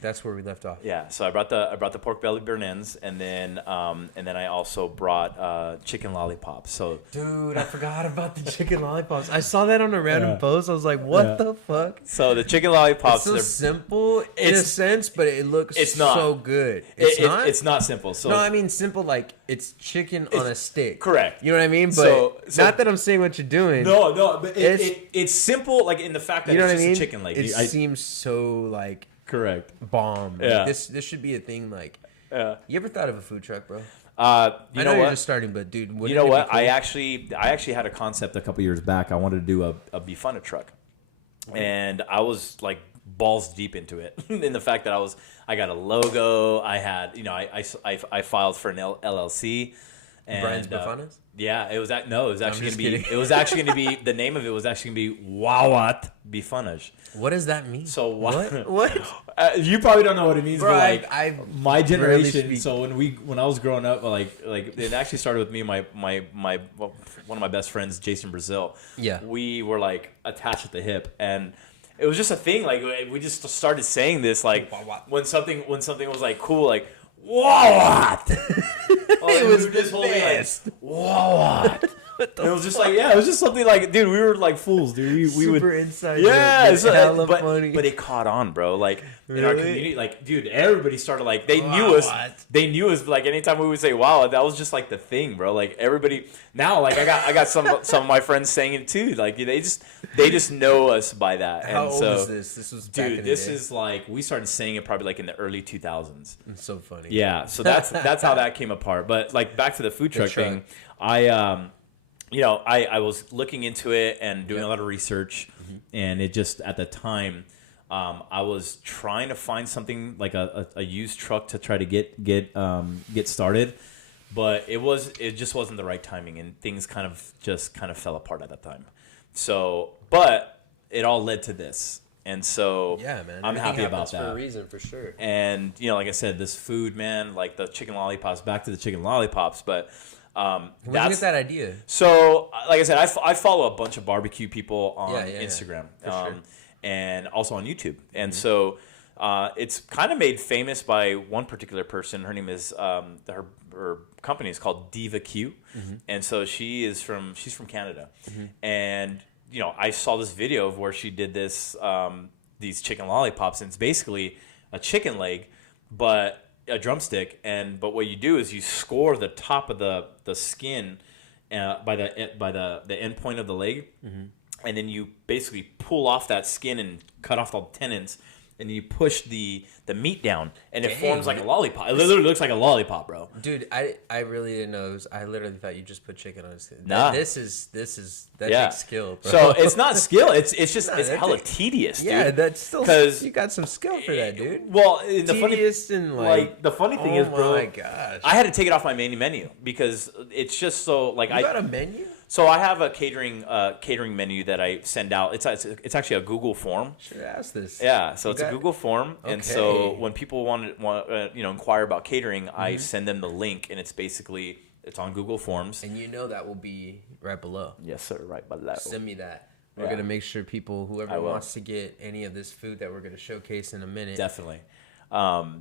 that's where we left off. yeah. So I brought the pork belly bernins, and then I also brought chicken lollipops. So dude, I forgot about the chicken lollipops. I saw that on a random post. I was like, what the fuck? So the chicken lollipops, it's so simple in a sense, but it looks so good. It's not simple. So no, I mean simple like it's chicken on a stick. Correct. You know what I mean? But so not that I'm saying what you're doing. No, but it's simple, like in the fact that you know it's what just I mean? a chicken leg. It seems so like correct. Bomb. Yeah. Like, this should be a thing. Like, you ever thought of a food truck, bro? I know you're just starting, but dude, you know what? Cool? I actually had a concept a couple years back. I wanted to do a beefuna truck, and I was like balls deep into it. In the fact that I got a logo. I had, I filed for an LLC. And, Brian's Befunas? Yeah, it was actually going to be. It was actually going to be the name of it was actually going to be Wawat Befunas. What does that mean? So what? You probably don't know what it means, bro, but like my generation. So when I was growing up, like it actually started with me and my one of my best friends, Jason Brazil. Yeah, we were like attached at the hip, and it was just a thing. Like we just started saying this, like when something was like cool, like what? It was this whole like, what? It was just like, it was just something like, dude, we were like fools, dude. We super would, inside. Yeah, funny. But it caught on, bro. Like really? In our community, like, dude, everybody started like they knew us. They knew us. Like anytime we would say wow, that was just like the thing, bro. Like everybody now, like I got some of my friends saying it too. Like they just know us by that. How and old so, is this? This was back dude. In the this day. is like we started saying it probably like in the early 2000s. It's so funny. Yeah, so that's how that came apart. But like back to the food truck thing, I was looking into it and doing a lot of research, and it just at the time, I was trying to find something like a used truck to try to get started, but it just wasn't the right timing, and things kind of fell apart at that time. So, but it all led to this. And so yeah, man, I'm happy about that. For a reason, for sure. And like I said, this food, man, like the chicken lollipops. Back to the chicken lollipops, but where did you get that idea? So, like I said, I follow a bunch of barbecue people on Instagram, sure. And also on YouTube. And so it's kind of made famous by one particular person. Her name is her company is called Diva Q, and so she's from Canada, and I saw this video of where she did this these chicken lollipops, and it's basically a chicken leg, but a drumstick, but what you do is you score the top of the skin by the end point of the leg, and then you basically pull off that skin and cut off all the tendons, and you push the meat down, and it forms like a lollipop. It literally looks like a lollipop, bro. Dude, I really didn't know. I literally thought you just put chicken on it. Nah. This is that takes skill, bro. So it's not skill. It's just it's hella tedious, dude. Yeah, that's still because you got some skill for that, dude. Well, the tedious and like the funny thing is, bro. Oh my gosh, I had to take it off my main menu because it's just so like you got a menu. So I have a catering menu that I send out. It's actually a Google form. Should have asked this. Yeah, so it's a Google form, and so when people want inquire about catering, I send them the link, and it's on Google Forms. And that will be right below. Yes, sir, right below. Send me that. We're gonna make sure whoever wants to get any of this food that we're gonna showcase in a minute, definitely.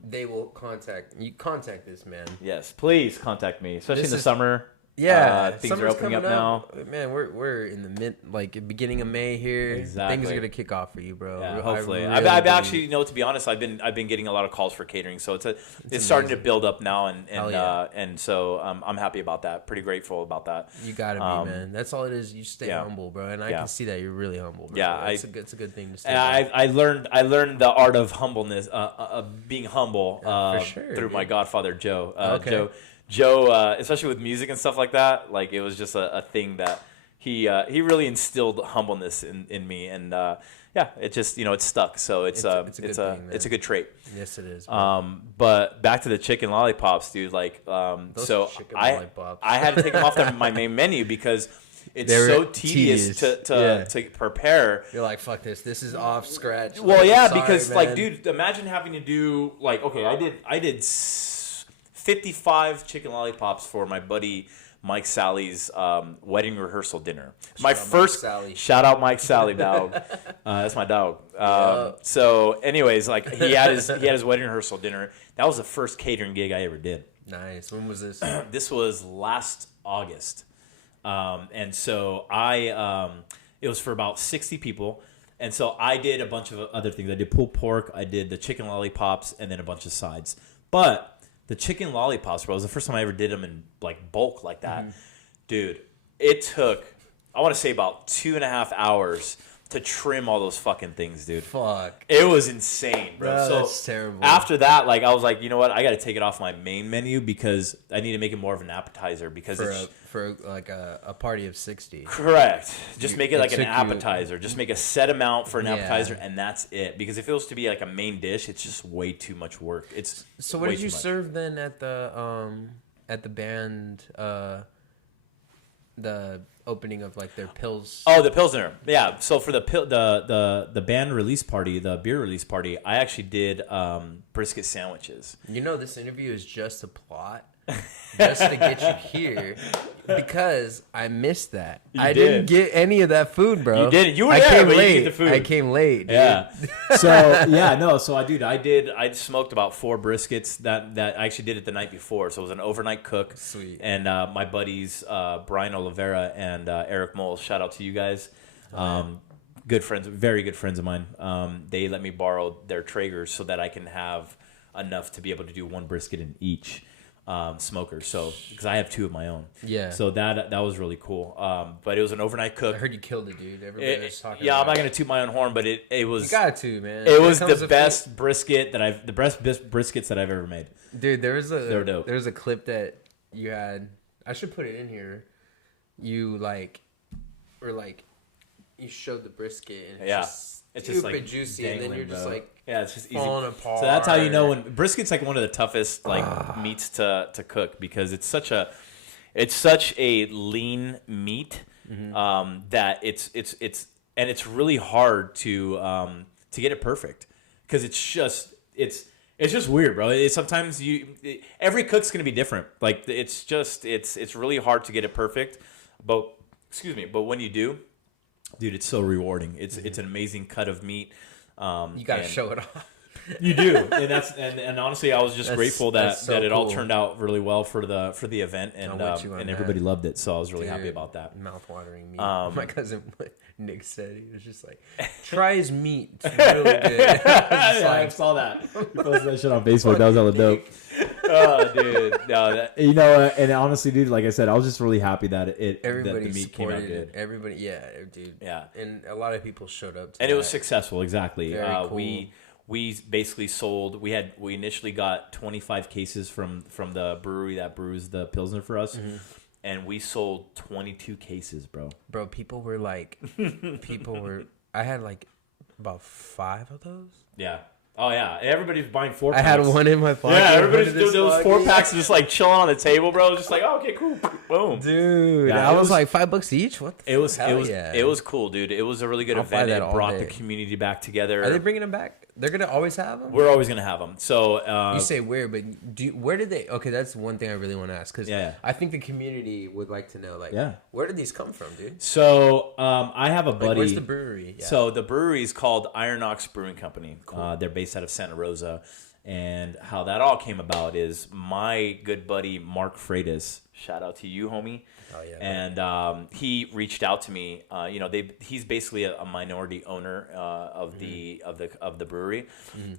They will contact this man. Yes, please contact me, especially in the summer. Yeah, things are opening up now. Man, we're in the beginning of May here. Exactly. Things are gonna kick off for you, bro. Yeah, hopefully. I've actually, to be honest, I've been getting a lot of calls for catering, so it's starting to build up now, and so I'm happy about that. Pretty grateful about that. You gotta be, man. That's all it is. You stay humble, bro, and I can see that you're really humble. Bro. Yeah, it's a good thing to stay. And I learned the art of humbleness, being humble, for sure, through my godfather Joe. Joe, especially with music and stuff like that, like it was just a thing that he really instilled humbleness in me, and it just it stuck. So it's a good trait. Yes, it is. But back to the chicken lollipops, dude. Like so I had to take them off my main menu because it's so tedious to prepare. You're like, fuck this. This is off scratch. Well, yeah, because man. Like, dude, imagine having to do like, okay, I did 55 chicken lollipops for my buddy Mike Sally's wedding rehearsal dinner. Shout out Mike Sally, dog. That's my dog. So, anyways, like he had his wedding rehearsal dinner. That was the first catering gig I ever did. Nice. When was this? This was last August, and so it was for about 60 people. And so I did a bunch of other things. I did pulled pork, I did the chicken lollipops, and then a bunch of sides. But the chicken lollipops, bro, was the first time I ever did them in like bulk like that. Dude, it took, I want to say about 2.5 hours to trim all those fucking things, dude. Fuck. It was insane, bro. No, So that's terrible. after that, like I was like, you know what? I got to take it off my main menu because I need to make it more of an appetizer because for like a party of 60. Correct. Just make it like an took you- appetizer. Just make a set amount for an appetizer, and that's it. Because if it was to be like a main dish, it's just way too much work. It's So what way did you too much. serve then at the band the opening of like their pills? Oh, the Pilsner. Yeah. So for the band release party, the beer release party, I actually did brisket sandwiches. You know, this interview is just a plot, just to get you here, because I missed that. I didn't get any of that food, bro. You didn't. You were I there, came but you late. didn't get the food. I came late. Dude. Yeah. I smoked about 4 briskets that I actually did it the night before. So it was an overnight cook. Sweet. And my buddies Brian Oliveira and Eric Moles, shout out to you guys. Good friends, very good friends of mine. They let me borrow their Traegers so that I can have enough to be able to do 1 brisket in each smoker. So because I have 2 of my own. Yeah. So that was really cool. But it was an overnight cook. I heard you killed it, dude. Everybody was talking. Yeah, about I'm not gonna toot my own horn, but it was. You got to, man. It was the best brisket the best briskets that I've ever made. Dude, there was They were dope. There was a clip that you had. I should put it in here. You you showed the brisket and it's just stupid juicy, and then you're just like it's just easy. falling apart. So that's how you know when brisket's like one of the toughest meats to cook because it's such a lean meat that it's really hard to get it perfect because it's just weird, bro. Sometimes every cook's gonna be different. Like it's really hard to get it perfect, but when you do, dude, it's so rewarding. It's an amazing cut of meat. You gotta show it off. You do, and honestly, I was just grateful that it all turned out really well for the event, and everybody loved it. So I was really happy about that. Mouth-watering meat. My cousin Nick said he was just like, "Try his meat, it's really good." I saw that. You posted that shit on Facebook. That was hella dope. Oh, dude, no, and honestly, dude, like I said, I was just really happy that the meat came out good. Everybody, yeah, dude, yeah, and a lot of people showed up, and it was successful. Exactly. Very cool. We basically sold. We initially got 25 cases from the brewery that brews the Pilsner for us, and we sold 22 cases, bro. Bro, people were. I had like about 5 of those. Yeah. Oh yeah, everybody's buying 4 packs. I had one in my pocket. Yeah, everybody's doing those 4 packs just like chilling on the table, bro. Just like, oh, okay, cool, boom, dude. Yeah, I was like $5 each. What? It was cool, dude. It was a really good event. It brought the community back together. Are they bringing them back? They're gonna always have them. We're always gonna have them. So you say where, but where did they? Okay, that's one thing I really want to ask because I think the community would like to know. Like, where did these come from, dude? So I have a buddy. Like, where's the brewery? Yeah. So the brewery is called Ox Brewing Company. Cool. They're based out of Santa Rosa, and how that all came about is my good buddy Mark Freitas. Shout out to you, homie. Oh yeah. And he reached out to me. He's basically a minority owner of the brewery,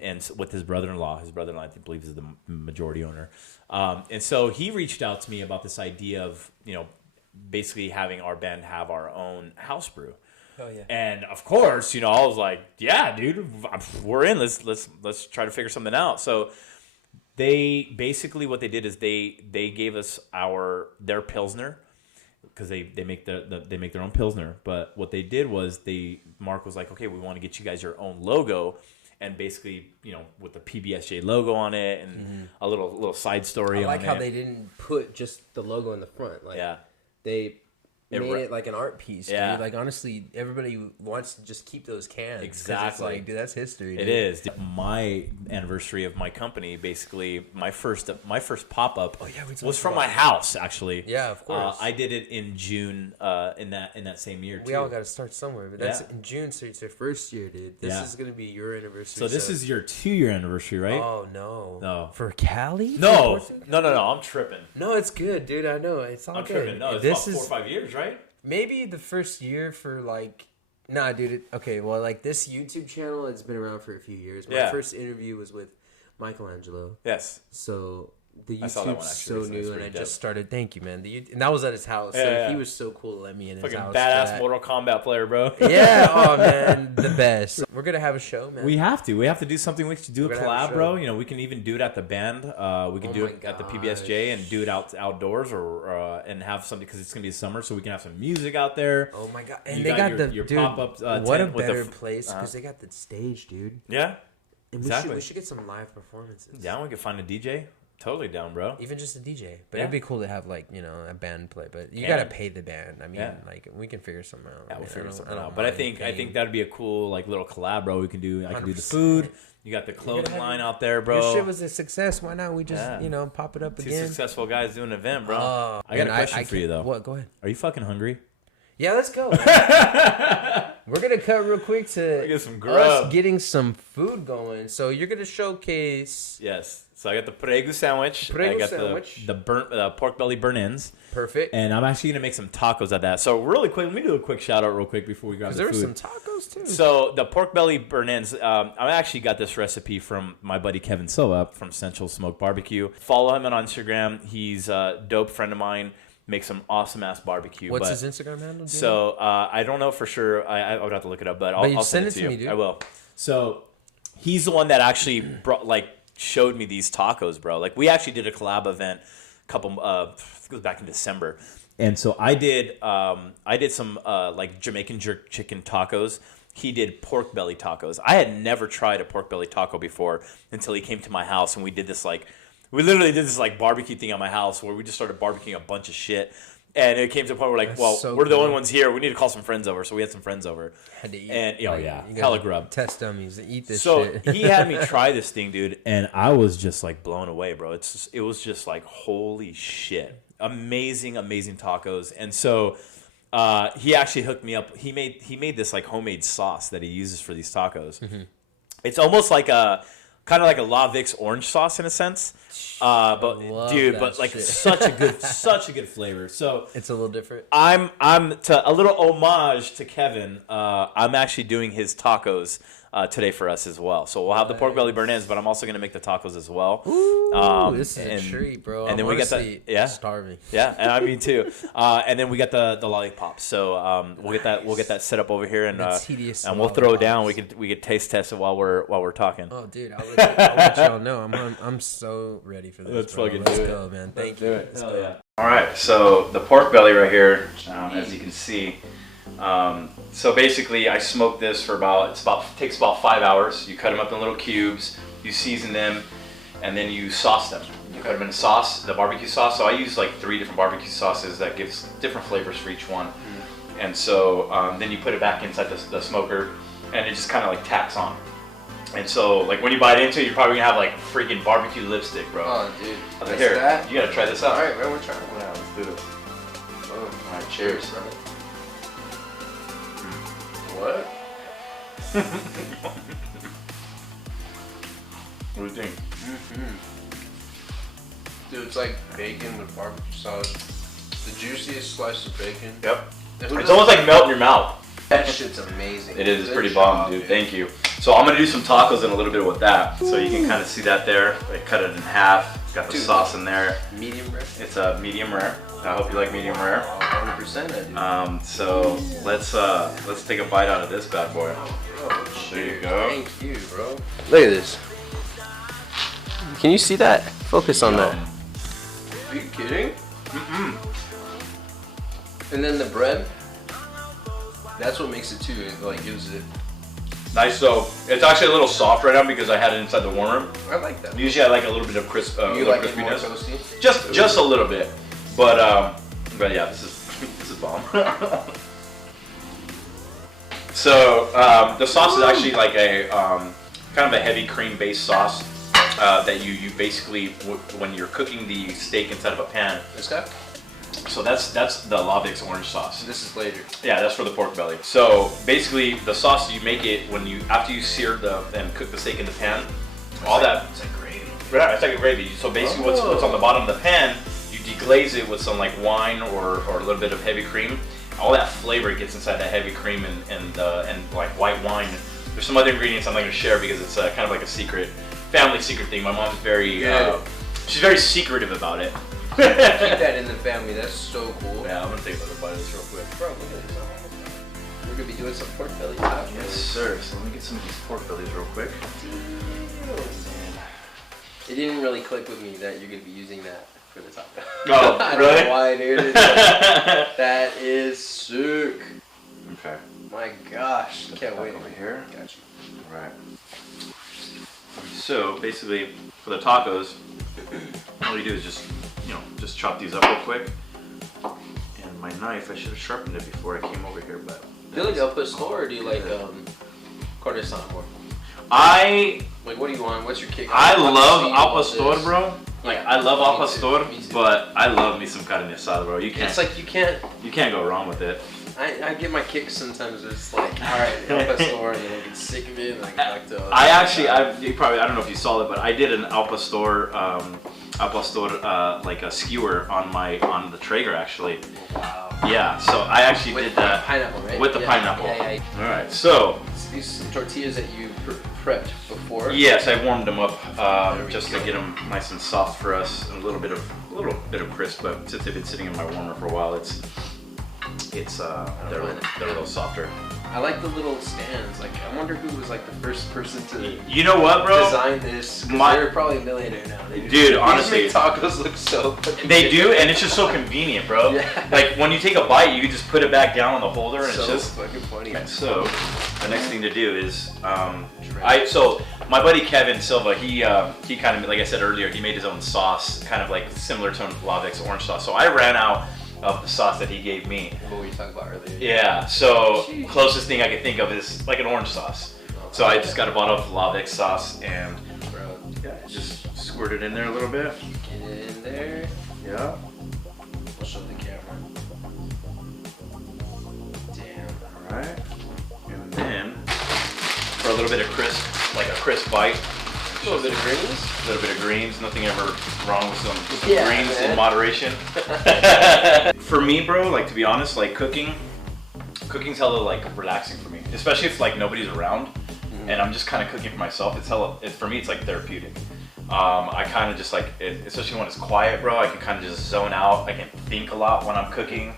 and with his brother-in-law. His brother-in-law, I believe, is the majority owner. And so he reached out to me about this idea of basically having our band have our own house brew. Oh yeah. And of course, I was like, yeah, dude, we're in. Let's try to figure something out. So they basically what they did is they gave us their Pilsner because they make their own Pilsner. But what they did was Mark was like, okay, we want to get you guys your own logo, and basically with the PBSJ logo on it and a little side story. I like how they didn't put just the logo in the front. Like they made it like an art piece, Yeah. dude. Like, honestly, everybody wants to just keep those cans. Exactly. It's like, dude, that's history. It dude. is. My anniversary of my company, basically, my first pop-up was from my house, actually. Yeah, of course. I did it in June in that same year, too. We all got to start somewhere, but that's in June, so it's your first year, dude. This is going to be your anniversary. So this is your 2-year anniversary, right? Oh, no. No. For Cali? No. I'm tripping. No, it's good, dude. I know. It's all I'm good. tripping. No, it's about 4 or 5 years, right? Maybe the first year for like, nah, dude. Okay, well, like this YouTube channel, it's been around for a few years. My first interview was with Michelangelo. Yes. So the I saw that one, YouTube's actually, so so new, it's and I pretty just dope. started. Thank you, man. And that was at his house. So he was so cool to let me in his Fucking house. badass Mortal Kombat player, bro. Yeah, oh man, the best. We're gonna have a show, man. We have to do something. We should do We're a gonna have a collab, bro. show. You know, we can even do it at the band. We can do it at the PBSJ and do it outdoors or and have something because it's gonna be summer, so we can have some music out there. Oh my god, and You they got your dude, pop-up what a tent with better place because they got the stage, dude. Yeah, And exactly. we should get some live performances. Down, we can find a DJ. Totally down, bro. Even just a DJ, but Yeah. it'd be cool to have like a band play. But you Yeah. gotta pay the band. I mean, Yeah. like we can figure something out. Yeah, we'll figure something don't out. But I mind think paying. that'd be a cool like little collab, bro. I can do the 100%. food. You got the clothing have line out there, bro. Your shit was a success. Why not? We just Yeah. pop it up Two again. successful guys doing an event, bro. I got Man, a question for you though. What? Go ahead. Are you fucking hungry? Yeah, let's go. We're gonna cut real quick to Get some grub. us getting some food going. So you're gonna showcase. Yes. So I got the Prego sandwich. Prego I got sandwich. the burnt pork belly burn-ins. Perfect. And I'm actually gonna make some tacos at that. So really quick, let me do a quick shout out real quick before we grab the There food. were some tacos too. So the pork belly burn-ins, I actually got this recipe from my buddy Kevin Silva from Central Smoke Barbecue. Follow him on Instagram. He's a dope friend of mine. Makes some awesome ass barbecue. What's his Instagram handle? So I don't know for sure. I would have to look it up, but I'll send it to you. me, dude. I will. So he's the one that actually brought showed me these tacos, bro. Like we actually did a collab event it was back in December. And so I did some like Jamaican jerk chicken tacos. He did pork belly tacos. I had never tried a pork belly taco before until he came to my house and we literally did this like barbecue thing at my house where we just started barbecuing a bunch of shit. And it came to a point where we're like, well, we're the only ones here. We need to call some friends over. So we had some friends over. Had to eat. And You hella gotta grub. Test dummies. Eat this So shit. he had me try this thing, dude, and I was just like blown away, bro. It was just like holy shit, amazing tacos. And so he actually hooked me up. He made this like homemade sauce that he uses for these tacos. Mm-hmm. It's almost like kind of like a La Vic's orange sauce in a sense, but like shit. such a good flavor. So It's a little different. I'm to a little homage to Kevin. I'm actually doing his tacos today for us as well. So we'll have the pork belly burn-ins, but I'm also going to make the tacos as well. Ooh, this is a treat, bro. And then we got starving. Yeah, and I mean too. And then we got the lollipops. So we'll get that set up over here, and we'll throw it down. We could taste test it while we're talking. Oh, dude, I'll let y'all know. I'm so ready for this. Let's bro. fucking Let's do it. go, man. Thank you. Let's go. Yeah. All right, so the pork belly right here, as you can see. So basically, I smoked this for takes about 5 hours. You cut them up in little cubes, you season them, and then you sauce them. You cut them in sauce, the barbecue sauce. So I use like 3 different barbecue sauces that gives different flavors for each one. And so then you put it back inside the smoker, and it just kind of like tacks on. And so like when you bite into it, you're probably gonna have like freaking barbecue lipstick, bro. Oh, dude. Here, you gotta try this out. All right, man, we're trying. Yeah, let's do this. Oh, All right, cheers. What? What do you think? Dude, it's like bacon with barbecue sauce. The juiciest slice of bacon. Yep. It's almost like melt in your mouth. That shit's amazing. It is. It's pretty bomb, dude. Thank you. So I'm gonna do some tacos and a little bit with that. So you can kind of see that there. I cut it in half. Got the sauce in there. Medium rare. It's a medium rare. I hope you like medium rare. 100% I do. So let's take a bite out of this bad boy. Oh, There you go. Thank you, bro. Look at this. Can you see that? Focus on that. Are you kidding? And then the bread. That's what makes it too. It like gives it. Nice. So it's actually a little soft right now because I had it inside the warm room. I like that. Usually I like a little bit of crisp. You like it more crispiness. toasty? Just a little bit. But yeah, this is This is bomb. So the sauce is actually like a kind of a heavy cream based sauce that you basically when you're cooking the steak inside of a pan. This guy? So that's the Lavix orange sauce. This is later. Yeah, that's for the pork belly. So basically, the sauce you make it after you sear and cook the steak in the pan. It's like gravy. Right, it's like a gravy. So basically, what's on the bottom of the pan, you deglaze it with some like wine or a little bit of heavy cream. All that flavor gets inside that heavy cream and like white wine. There's some other ingredients I'm not gonna share because it's kind of like a family secret thing. My mom's she's very secretive about it. Keep that in the family. That's so cool. Yeah, I'm gonna take another bite of this real quick. Bro, look at this. We're gonna be doing some pork belly tacos. Yes, sir. So let me get some of these pork bellies real quick. It didn't really click with me that you're gonna be using that for the taco. Oh, I really? don't know why, dude. That is sick. Okay. My gosh, can't wait. Over here. Got you. All right. So basically, for the tacos, all you do is just chop these up real quick. And my knife, I should have sharpened it before I came over here, but. Do you like El Pastor or do you like Corte more? Like, what do you want? What's your kick? I love Al Pastor, bro. Like, Yeah, I love Al me too, Pastor, me too. but I love me some carne asada, bro. It's like you can't go wrong with it. I get my kicks sometimes. It's like, all right, El Pastor, and I get sick of it, and I get back to. I don't know if you saw it, but I did an Al Pastor, like a skewer on the Traeger actually. Wow. Yeah, so I actually did that pineapple, right? with the pineapple. Yeah. All right, so These tortillas that you prepped before. yes, I warmed them up just to get them nice and soft for us, and a little bit of crisp. But since they've been sitting in my warmer for a while, they're a little softer. I like the little stands. Like, I wonder who was like the first person to. You know what, bro? Design this. They're probably a millionaire now. Dude, honestly, these make tacos look so. They do, and it's just so convenient, bro. Yeah. Like when you take a bite, you can just put it back down on the holder, and so it's just fucking funny. And so the next thing to do is so my buddy Kevin Silva, he kind of, like I said earlier, he made his own sauce, kind of like similar to Lavix orange sauce. So I ran out of the sauce that he gave me. What were you talking about earlier? Yeah, so closest thing I could think of is like an orange sauce. So I just got a bottle of Lavix sauce and just squirt it in there a little bit. Get it in there. Yeah. We'll show the camera. Damn. Alright. And then for a little bit of crisp bite. A little bit of greens. A little bit of greens. Nothing ever wrong with some greens man. in moderation. For me, bro, like to be honest, like cooking's hella like relaxing for me. Especially if like nobody's around and I'm just kind of cooking for myself. For me, it's like therapeutic. I kind of just like, especially when it's quiet, bro, I can kind of just zone out. I can think a lot when I'm cooking.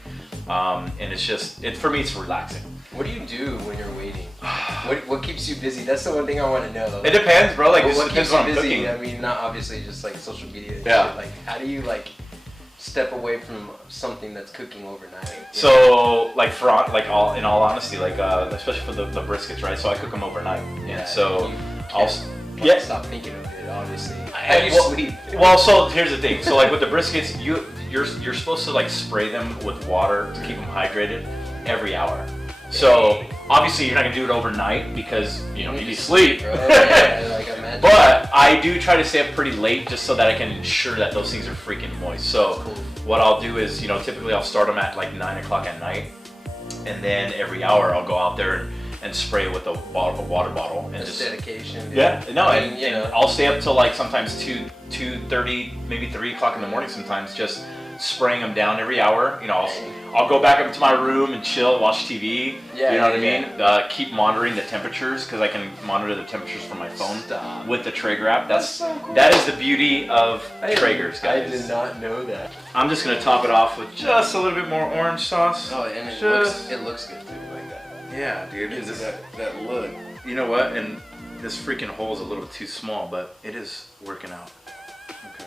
And for me, it's relaxing. What do you do when you're waiting? What keeps you busy? That's the one thing I want to know. It depends, bro. Like, what depends keeps you what I'm busy? cooking. I mean, not obviously just like social media. And Yeah. shit. Like, how do you like step away from something that's cooking overnight? So, like in all honesty, like especially for the briskets, right? So I cook them overnight, and so I'll stop thinking of it. Obviously, how do you sleep? Well, so here's the thing. So like with the briskets, you're supposed to like spray them with water to keep them hydrated every hour. So obviously you're not gonna do it overnight because you need sleep. Imagine. But I do try to stay up pretty late just so that I can ensure that those things are freaking moist. So what I'll do is, typically I'll start them at like 9 o'clock at night, and then every hour I'll go out there and spray it with a water bottle. And That's dedication. Dude. Yeah, no, and I'll stay up till like sometimes 2:30, maybe 3 o'clock in the morning sometimes, just spraying them down every hour. I'll go back up to my room and chill, watch TV. Yeah, you know what I mean? Keep monitoring the temperatures because I can monitor the temperatures from my phone with the Traeger app. That's so cool. That is the beauty of Traegers, guys. I did not know that. I'm just gonna top it off with just a little bit more orange sauce. Oh, and it looks good too, like that. Yeah, dude. It gives that look. You know what? And this freaking hole is a little too small, but it is working out.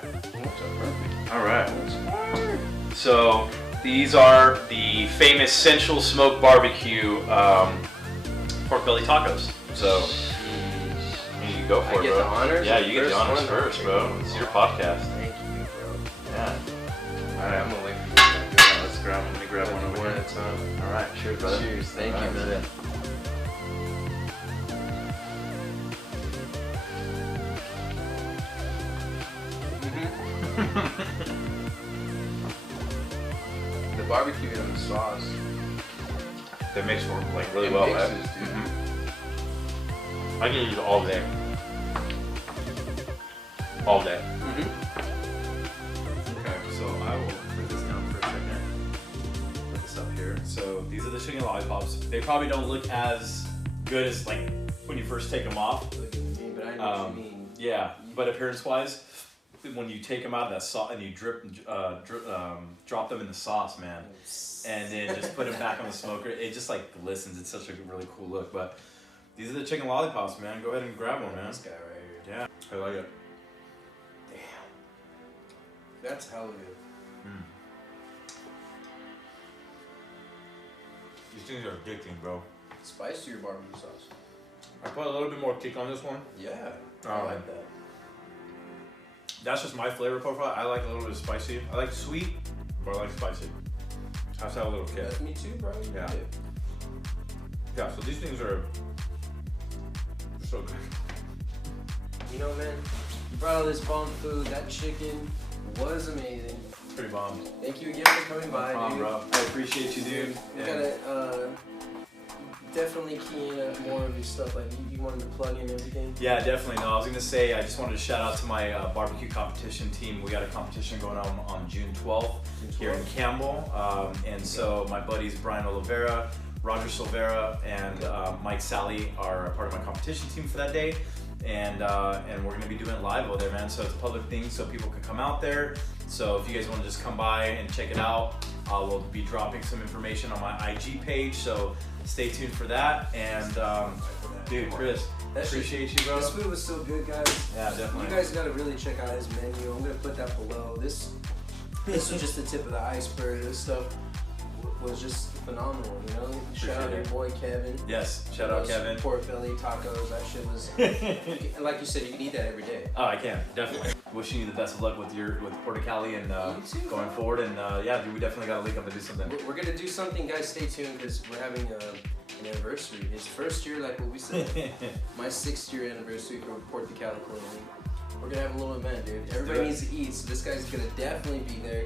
Okay. All right. So these are the famous Sensual Smoke Barbecue pork belly tacos. So you go for it, bro. I get the honors. Yeah, you get the honors first, bro. It's your podcast. Thank you, bro. Yeah. All right, I'm gonna wait for you to do that. Let's Let me grab one over here. All right, cheers, brother. Cheers. Thank you, man. Yeah. The barbecue and the sauce. They mix like really It well. mixes, Right? dude. I can use it all day. All day. Okay, so I will put this down for a second. Put this up here. So these are the chicken lollipops. They probably don't look as good as like when you first take them off. Look at me, but I know what you mean. Yeah, but appearance-wise, when you take them out of that sauce and you drop them in the sauce, man, and then just put them back on the smoker, it just like glistens. It's such a really cool look. But these are the chicken lollipops, man. Go ahead and grab one, man. This guy right here. Yeah, I like it. Damn. That's hella good. These things are addicting, bro. Spice to your barbecue sauce. I put a little bit more kick on this one. Yeah, I like that. That's just my flavor profile. I like a little bit of spicy. I like sweet, but I like spicy. I have to have a little kick. That's me too, bro. You Yeah. get it. Yeah, so these things are so good. You know, man, you brought all this bomb food. That chicken was amazing. Pretty bomb. Thank you again for coming by, No problem, dude. bro. I appreciate you, dude. We And gotta definitely key in at more of your stuff. Like you wanted to plug in everything. yeah, definitely. No, I was gonna say I just wanted to shout out to my barbecue competition team. We got a competition going on June 12th here in Campbell, and so my buddies Brian Oliveira, Roger Silvera, and Mike Sally are a part of my competition team for that day. And we're gonna be doing it live over there, man. So it's a public thing, so people can come out there. So if you guys want to just come by and check it out, we'll be dropping some information on my IG page. So stay tuned for that. And dude, Chris, appreciate you, bro. This food was so good, guys. Yeah, definitely. You guys gotta really check out his menu. I'm gonna put that below. This was just the tip of the iceberg. This stuff was just phenomenal, you know? Shout out your boy Kevin. Yes, shout out Kevin. Pork belly tacos, that shit was, and like you said, you can eat that every day. Oh, I can, definitely. Wishing you the best of luck with PortuCali and You too, going forward. And yeah, dude, we definitely got to link up and do something. We're gonna do something, guys. Stay tuned because we're having an anniversary. His first year, like what we said. My 6th year anniversary for PortuCali clothing. We're gonna have a little event, dude. Everybody needs to eat, so this guy's gonna definitely be there.